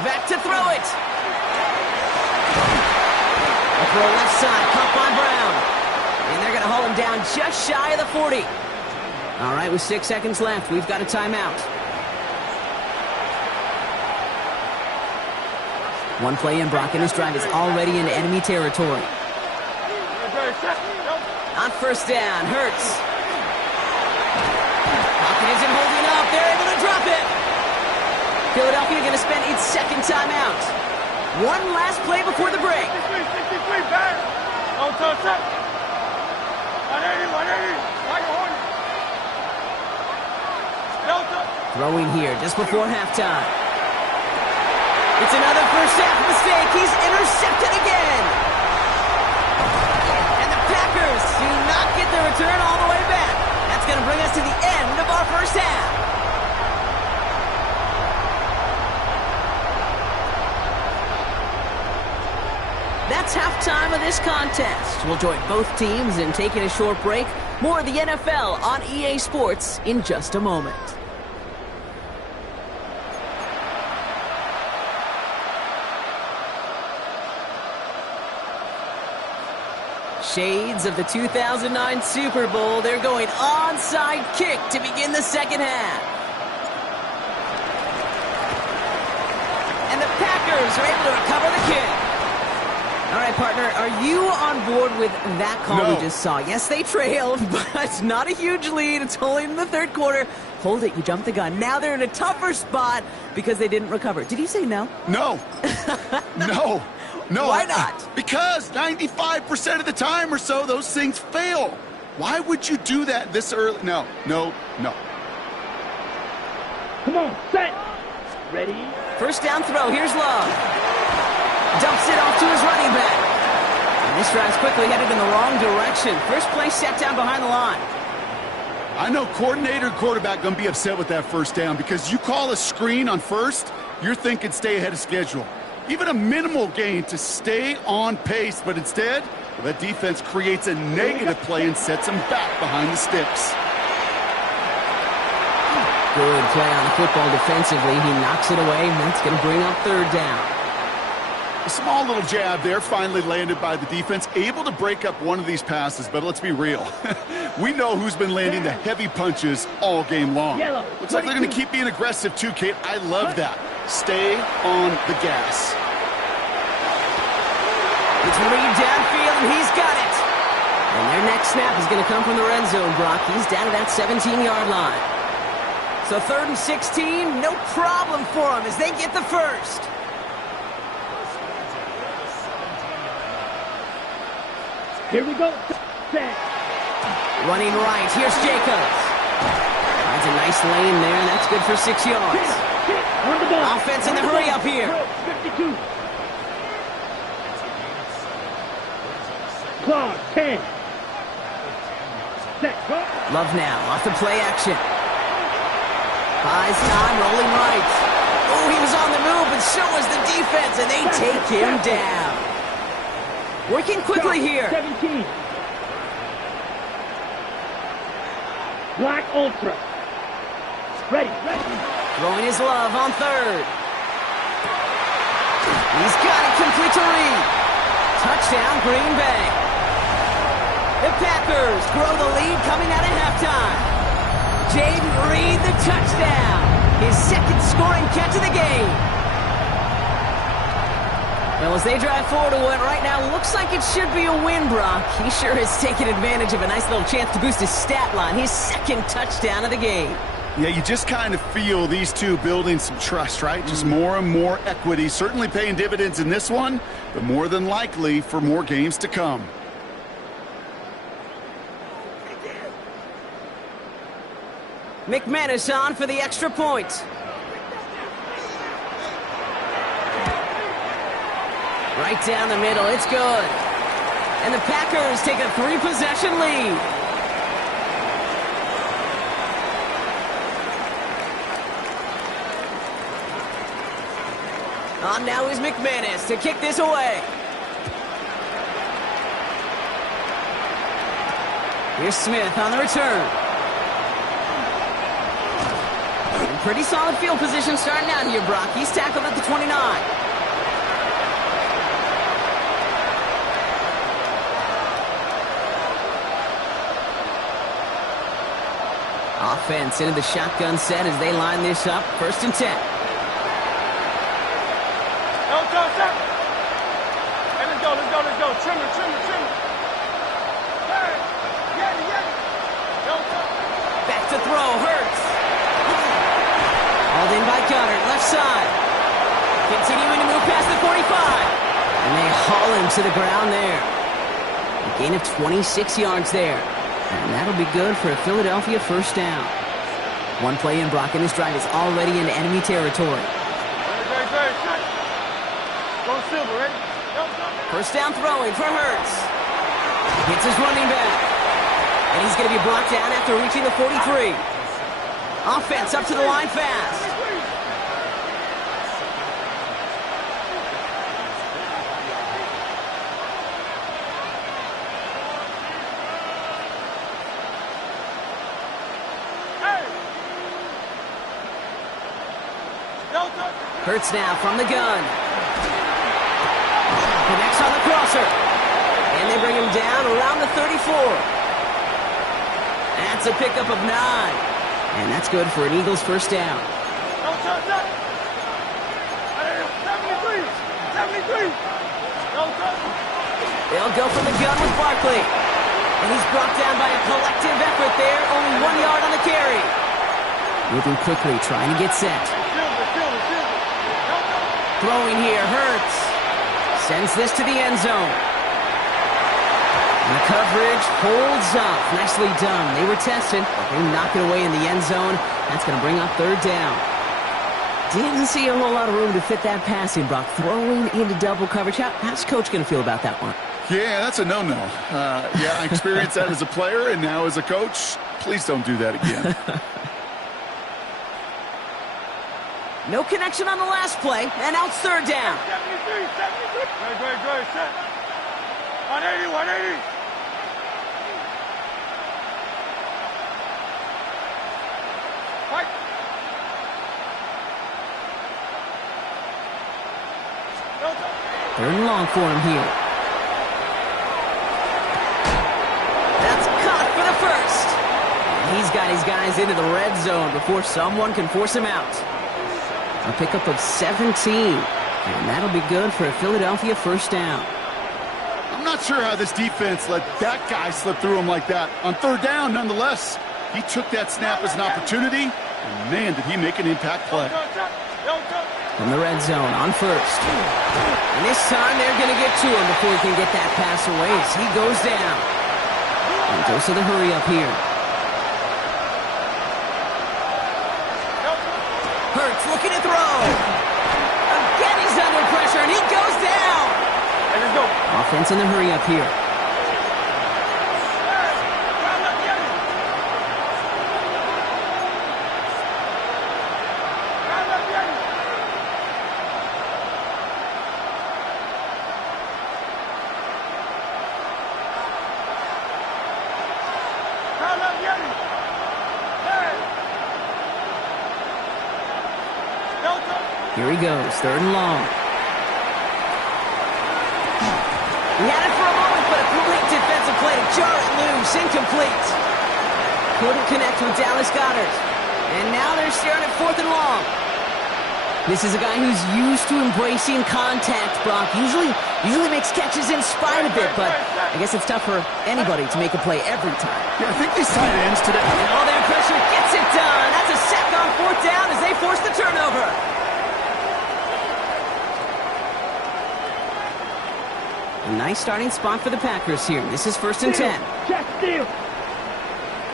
Back to throw it. A throw left side, caught by Brown. And they're going to haul him down just shy of the 40. All right, with 6 seconds left, we've got a timeout. One play in, Brock, and his drive is already in enemy territory. On 1st down, Hurts. Pocket isn't holding up. They're able to drop it. Philadelphia going to spend its 2nd timeout. One last play before the break. Throwing here just before halftime. It's another first half mistake. He's intercepted again. And the Packers do not get the return all the way back. That's going to bring us to the end of our first half. That's halftime of this contest. We'll join both teams in taking a short break. More of the NFL on EA Sports in just a moment. Shades of the 2009 Super Bowl. They're going onside kick to begin the second half. And the Packers are able to recover the kick. All right, partner, are you on board with that call we just saw? Yes, they trailed, but not a huge lead. It's only in the 3rd quarter. Hold it, you jumped the gun. Now they're in a tougher spot because they didn't recover. Did you say no? No. No. No. Why not? Because 95% of the time or so, those things fail. Why would you do that this early? No. Come on, set. Ready? 1st down throw. Here's Love. Dumps it off to his running back. And this drive's quickly headed in the wrong direction. First play set down behind the line. I know coordinator and quarterback going to be upset with that 1st down because you call a screen on 1st, you're thinking stay ahead of schedule. Even a minimal gain to stay on pace, but instead, that defense creates a negative play and sets them back behind the sticks. Good play on the football defensively. He knocks it away, and that's going to bring up 3rd down. A small little jab there finally landed by the defense, able to break up one of these passes, but let's be real. We know who's been landing the heavy punches all game long. Looks like they're going to keep being aggressive too, Kate. I love that. Stay on the gas. It's Reed downfield, and he's got it. And their next snap is going to come from the red zone, Brock. He's down to that 17-yard line. So 3rd and 16, no problem for them as they get the 1st. Here we go. Set. Running right. Here's Jacobs. That's a nice lane there, and that's good for 6 yards. On the ball. Offense in the hurry up here. 52. Clock 10. Set. Go. Love now off the play action. Buys time, rolling right. Oh, he was on the move, but so was the defense, and they take him down. Working quickly here. 17. Black Ultra. Ready. Throwing his Love on 3rd. He's got it complete to Reed. Touchdown, Green Bay. The Packers grow the lead coming out of halftime. Jaden Reed, the touchdown. His second scoring catch of the game. Well, as they drive forward to what right now looks like it should be a win, Brock. He sure has taken advantage of a nice little chance to boost his stat line. His second touchdown of the game. Yeah, you just kind of feel these two building some trust, right? Just more and more equity. Certainly paying dividends in this one, but more than likely for more games to come. McManus on for the extra point. Right down the middle, it's good. And the Packers take a 3-possession lead. On now is McManus to kick this away. Here's Smith on the return. Pretty solid field position starting out here, Brock. He's tackled at the 29. Offense into the shotgun set as they line this up. 1st and 10. Let's go. Trim it. Back to throw, Hurts. Hauled in by Gunner, left side. Continuing to move past the 45. And they haul him to the ground there. A gain of 26 yards there. And that'll be good for a Philadelphia 1st down. One play in, Brock, and this drive is already into enemy territory. Go Silver, ready? 1st down throwing for Hurts. Hits his running back. And he's going to be brought down after reaching the 43. Offense up to the line fast. Hurts now from the gun. Connects on the crosser. And they bring him down around the 34. That's a pickup of 9. And that's good for an Eagles 1st down. 73. They'll go from the gun with Barkley. And he's brought down by a collective effort there. Only 1 yard on the carry. Moving quickly, trying to get set. Throwing here, Hurts. Sends this to the end zone. And the coverage holds up. Nicely done. They were tested, but they knock it away in the end zone. That's going to bring up 3rd down. Didn't see a whole lot of room to fit that passing, Brock. Throwing into double coverage. How's Coach going to feel about that one? Yeah, that's a no-no. Yeah, I experienced that as a player, and now as a coach, please don't do that again. No connection on the last play, and now it's 3rd down. 73. Great. Set. 180. Fight. Third and long for him here. That's caught for the 1st. And he's got his guys into the red zone before someone can force him out. A pickup of 17. And that'll be good for a Philadelphia 1st down. I'm not sure how this defense let that guy slip through him like that. On 3rd down, nonetheless, he took that snap as an opportunity, and man, did he make an impact play. From the red zone on 1st. And this time they're going to get to him before he can get that pass away as he goes down. And goes to the hurry up here. Hurts looking to throw. Again, he's under pressure, and he goes down. Let's go. Offense in the hurry up here. Here he goes, 3rd and long. He had it for a moment, but a complete defensive play to jar it loose, incomplete. Couldn't connect with Dallas Goedert. And now they're staring at 4th and long. This is a guy who's used to embracing contact, Brock. Usually makes catches in spite of it, but I guess it's tough for anybody to make a play every time. Yeah, I think these tight ends today. And all that pressure gets it done. That's a sack on 4th down as they force the turnover. A nice starting spot for the Packers here. This is 1st and 10. Check steal.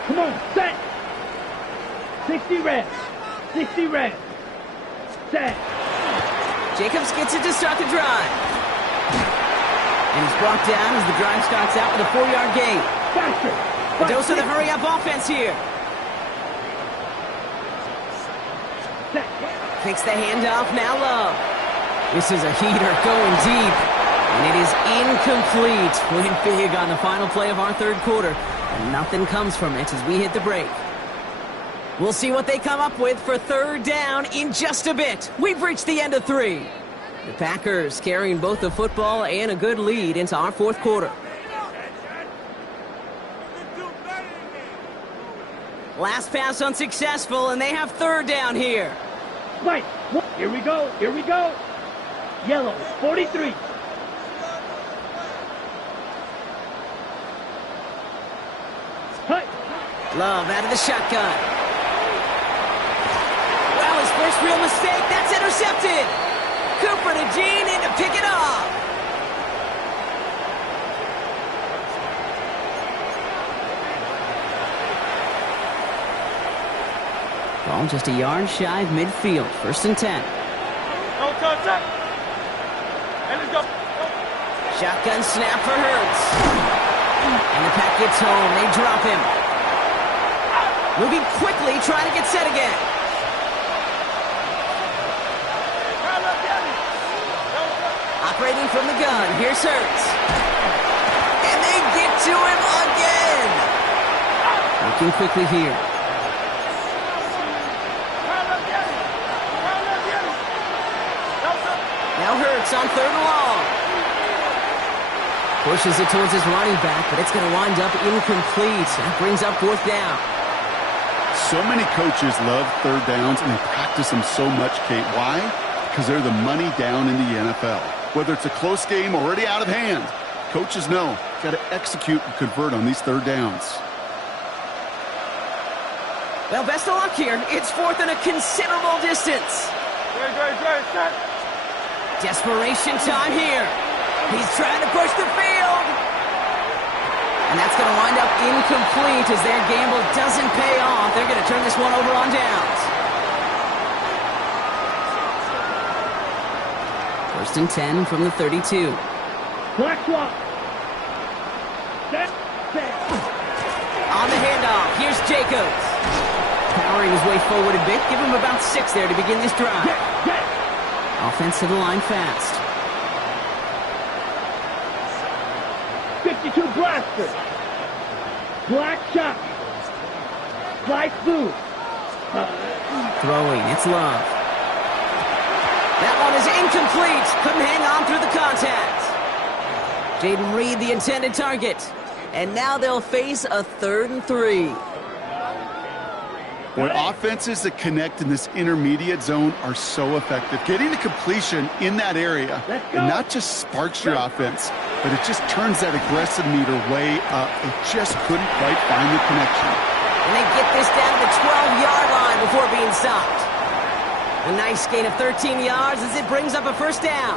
Come on, set. 60 reps. 60 reps. Set. Jacobs gets it to start the drive. And he's brought down as the drive starts out with a 4-yard gain. Faster. A dose of the hurry-up offense here. Set. Takes the handoff, now Love. This is a heater going deep. And it is incomplete. Went big on the final play of our 3rd quarter. And nothing comes from it as we hit the break. We'll see what they come up with for 3rd down in just a bit. We've reached the end of 3. The Packers carrying both the football and a good lead into our 4th quarter. Last pass unsuccessful, and they have 3rd down here. Right. Here we go. Here we go. Yellow, 43. Hut. Love out of the shotgun. Well, his first real mistake. That's intercepted. Cooper to Gene in to pick it off. Ball just a yard shy of midfield. 1st and 10. No contact. And let's go. Shotgun snap for Hurts. And the pack gets home. They drop him. Moving quickly, trying to get set again. Operating from the gun. Here's Hurts. And they get to him again. Looking quickly here. Now Hurts on 3rd and long. Pushes it towards his running back, but it's going to wind up incomplete. That brings up 4th down. So many coaches love 3rd downs, and they practice them so much, Kate. Why? Because they're the money down in the NFL. Whether it's a close game already out of hand, coaches know got to execute and convert on these 3rd downs. Well, best of luck here. It's 4th and a considerable distance. Set. Desperation time here. He's trying to push the field. And that's going to wind up incomplete as their gamble doesn't pay off. They're going to turn this one over on downs. 1st and 10 from the 32. Black swap. Set. On the handoff, here's Jacobs. Powering his way forward a bit. Give him about 6 there to begin this drive. Offense to the line fast. 52 blaster. Black shot. Black blue. Throwing, it's Love. That one is incomplete. Couldn't hang on through the contact. Jaden Reed, the intended target. And now they'll face a 3rd and 3. Boy, offenses that connect in this intermediate zone are so effective. Getting the completion in that area, it not just sparks your offense, but it just turns that aggressive meter way up. It just couldn't quite find the connection. And they get this down to the 12-yard line before being stopped. A nice gain of 13 yards as it brings up a 1st down.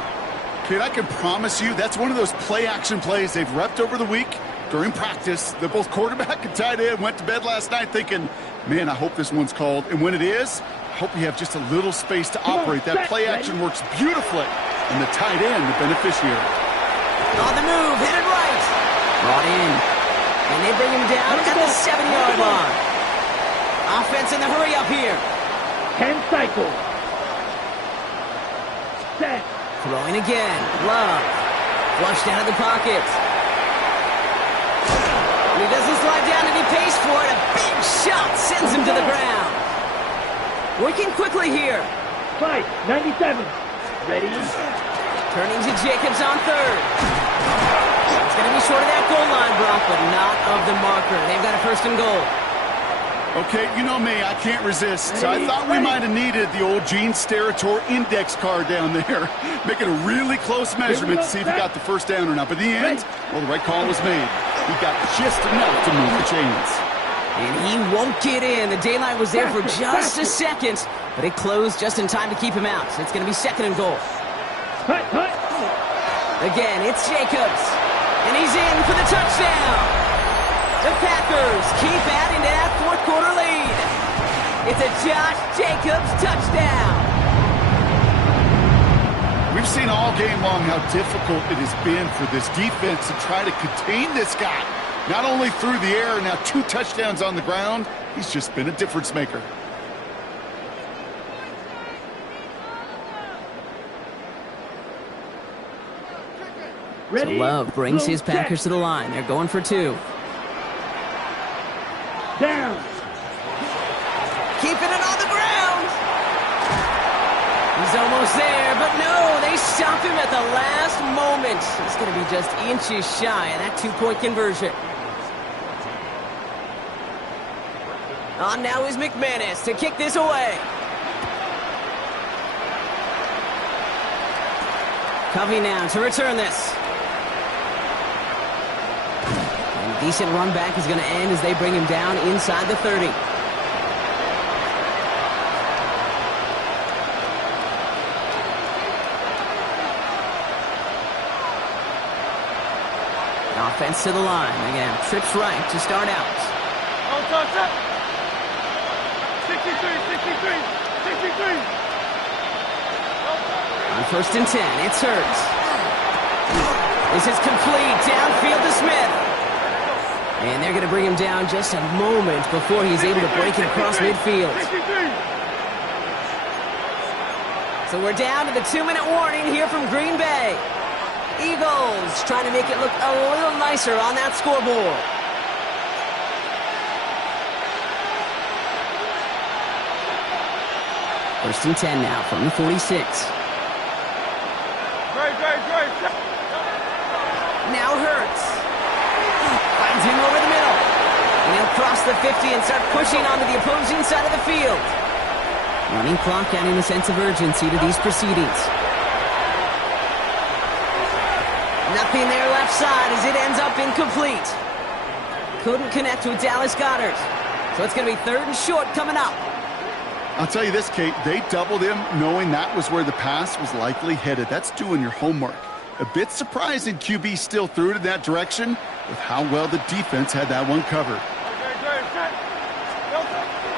Kid, I can promise you that's one of those play-action plays they've repped over the week during practice. That both quarterback and tight end went to bed last night thinking, man, I hope this one's called. And when it is, I hope you have just a little space to operate. That play action works beautifully. And the tight end, the beneficiary. On the move, hit it right. Brought in. And they bring him down at the 7-yard line. Offense in the hurry up here. 10 cycles. Set. Throwing again. Love. Flushed out of the pocket. And he doesn't slide down and he pays for it. A big shot sends him to the ground. Working quickly here. Fight. 97. Ready. Turning to Jacobs on 3rd. It's going to be short of that goal line, Brock, but not of the marker. They've got a first and goal. Okay, you know me, I can't resist. So I thought we might have needed the old Gene Steratore index card down there. Making a really close measurement to see if he got the first down or not. But in the end, well, the right call was made. He got just enough to move the chains. And he won't get in. The daylight was there for just a second, but it closed just in time to keep him out. It's going to be second and goal. Again, it's Jacobs. And he's in for the touchdown. The Packers keep adding to that fourth quarter lead. It's a Josh Jacobs touchdown. We've seen all game long how difficult it has been for this defense to try to contain this guy. Not only through the air, now 2 touchdowns on the ground. He's just been a difference maker. So Love brings his Packers to the line. They're going for 2. Down. Keeping it on the ground. He's almost there, but no, they stop him at the last moment. He's going to be just inches shy of that 2-point conversion. On now is McManus to kick this away. Covey now to return this. Decent run back is going to end as they bring him down inside the 30. Offense to the line. Again, trips right to start out. No touch up. 63, 63, 63. On first and 10, it's Hurts. This is complete. Downfield to Smith. And they're going to bring him down just a moment before he's able to break it across midfield. So we're down to the 2-minute warning here from Green Bay. Eagles trying to make it look a little nicer on that scoreboard. First and 10 now from the 46. Great. Now Hurts. Finds him over the middle. And he'll cross the 50 and start pushing onto the opposing side of the field. Running clock adding a sense of urgency to these proceedings. Nothing there left side as it ends up incomplete. Couldn't connect with Dallas Goedert. So it's going to be third and short coming up. I'll tell you this, Kate, they doubled him knowing that was where the pass was likely headed. That's doing your homework. A bit surprising QB still threw it in that direction with how well the defense had that one covered.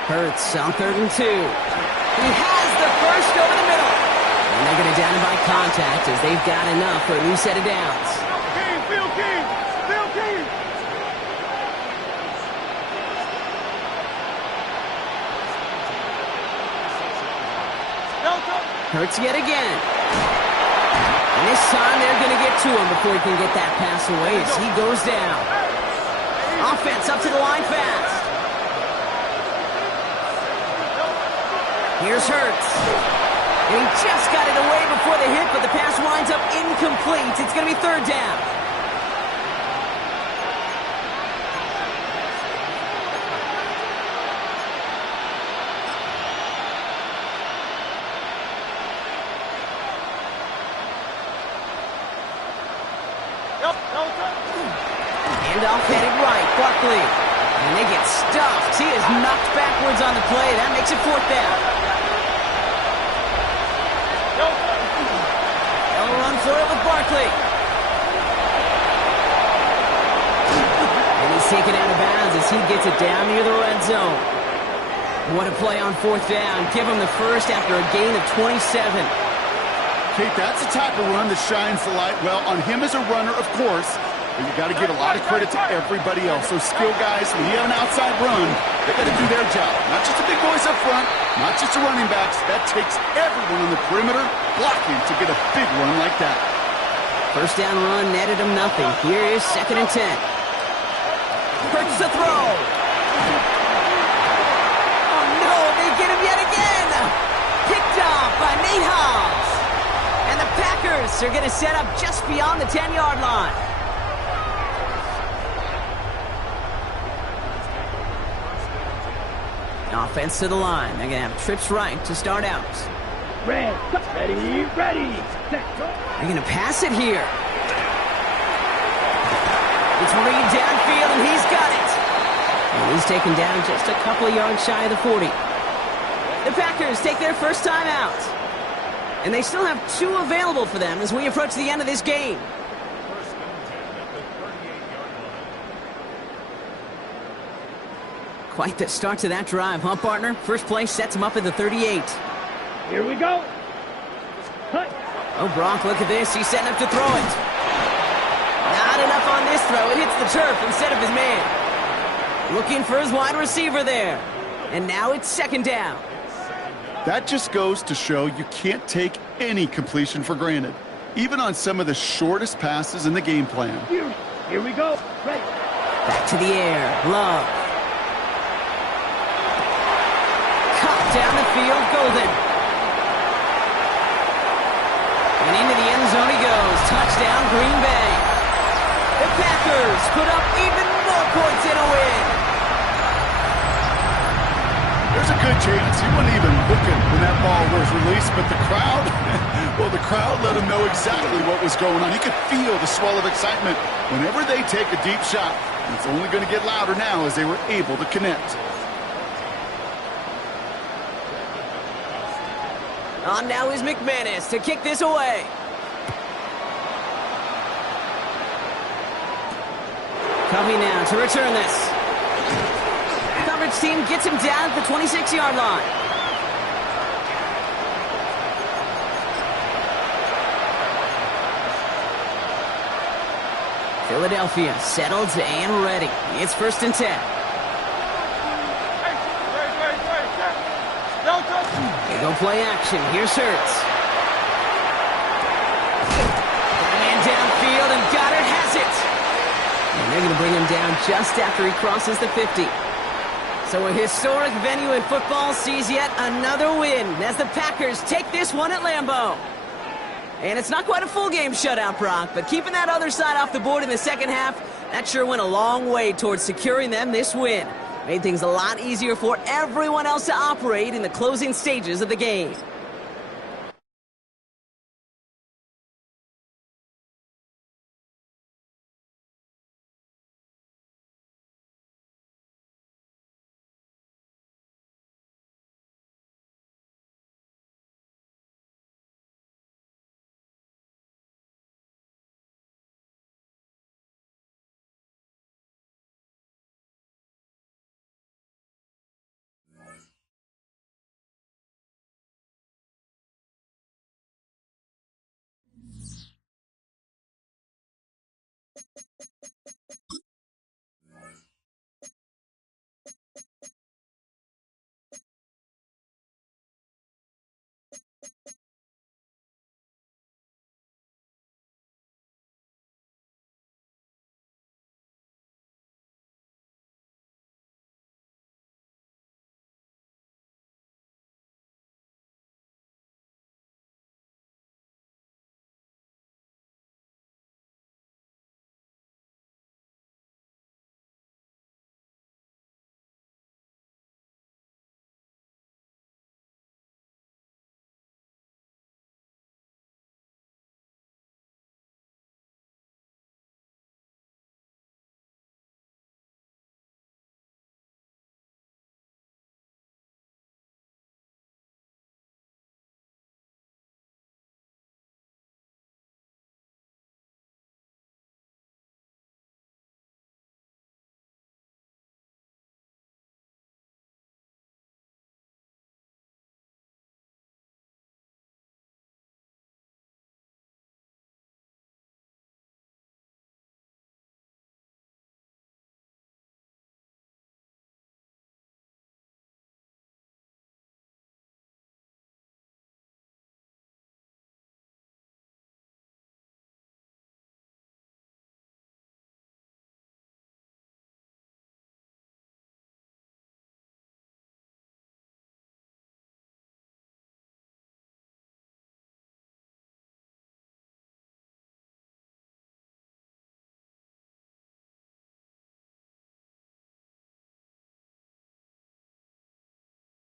Hurts on third and 2. He has the first over the middle. And they're going to down him by contact as they've got enough for a new set of downs. Field King. Hurts yet again. And this time they're going to get to him before he can get that pass away as he goes down. Offense up to the line fast. Here's Hurts. And he just got it away before the hit, but the pass winds up incomplete. It's going to be third down. Handoff headed right, Barkley. And they get stuffed. He is knocked backwards on the play. That makes it fourth down. They'll run for it with Barkley. And he's taken out of bounds as he gets it down near the red zone. What a play on fourth down. Give him the first after a gain of 27. Kate, that's the type of run that shines the light well on him as a runner, of course. But you got to give a lot of credit to everybody else. Those skill guys, when you have an outside run, they got to do their job. Not just the big boys up front, not just the running backs. That takes everyone on the perimeter blocking to get a big run like that. First down run netted him nothing. Here is second and 10. Hurts the throw. Oh no, they get him yet again. Picked off by Nate Hobbs. And the Packers are going to set up just beyond the 10-yard line. Offense to the line. They're going to have trips right to start out. Red, ready, set. They're going to pass it here. It's Reed downfield, and he's got it. And he's taken down just a couple of yards shy of the 40. The Packers take their first time out. And they still have 2 available for them as we approach the end of this game. Quite the start to that drive, huh, partner? First play sets him up at the 38. Here we go. Cut. Oh, Brock, look at this. He's setting up to throw it. Not enough on this throw. It hits the turf instead of his man. Looking for his wide receiver there. And now it's second down. That just goes to show you can't take any completion for granted, even on some of the shortest passes in the game plan. Here we go. Right. Back to the air. Love. Cut down the field. Golden. And into the end zone he goes. Touchdown, Green Bay. The Packers put up even more points in a win. There's a good chance he wasn't even looking when that ball was released, but the crowd, well, the crowd let him know exactly what was going on. He could feel the swell of excitement whenever they take a deep shot. It's only going to get louder now as they were able to connect. On now is McManus to kick this away. Covey now to return this. Coverage team gets him down at the 26-yard line. Philadelphia settled and ready. It's 1st and 10. They go play action. Here's Hurts. Man downfield, and Goddard has it. And they're going to bring him down just after he crosses the 50. So a historic venue in football sees yet another win as the Packers take this one at Lambeau. And it's not quite a full game shutout, Brock, but keeping that other side off the board in the second half, that sure went a long way towards securing them this win. Made things a lot easier for everyone else to operate in the closing stages of the game.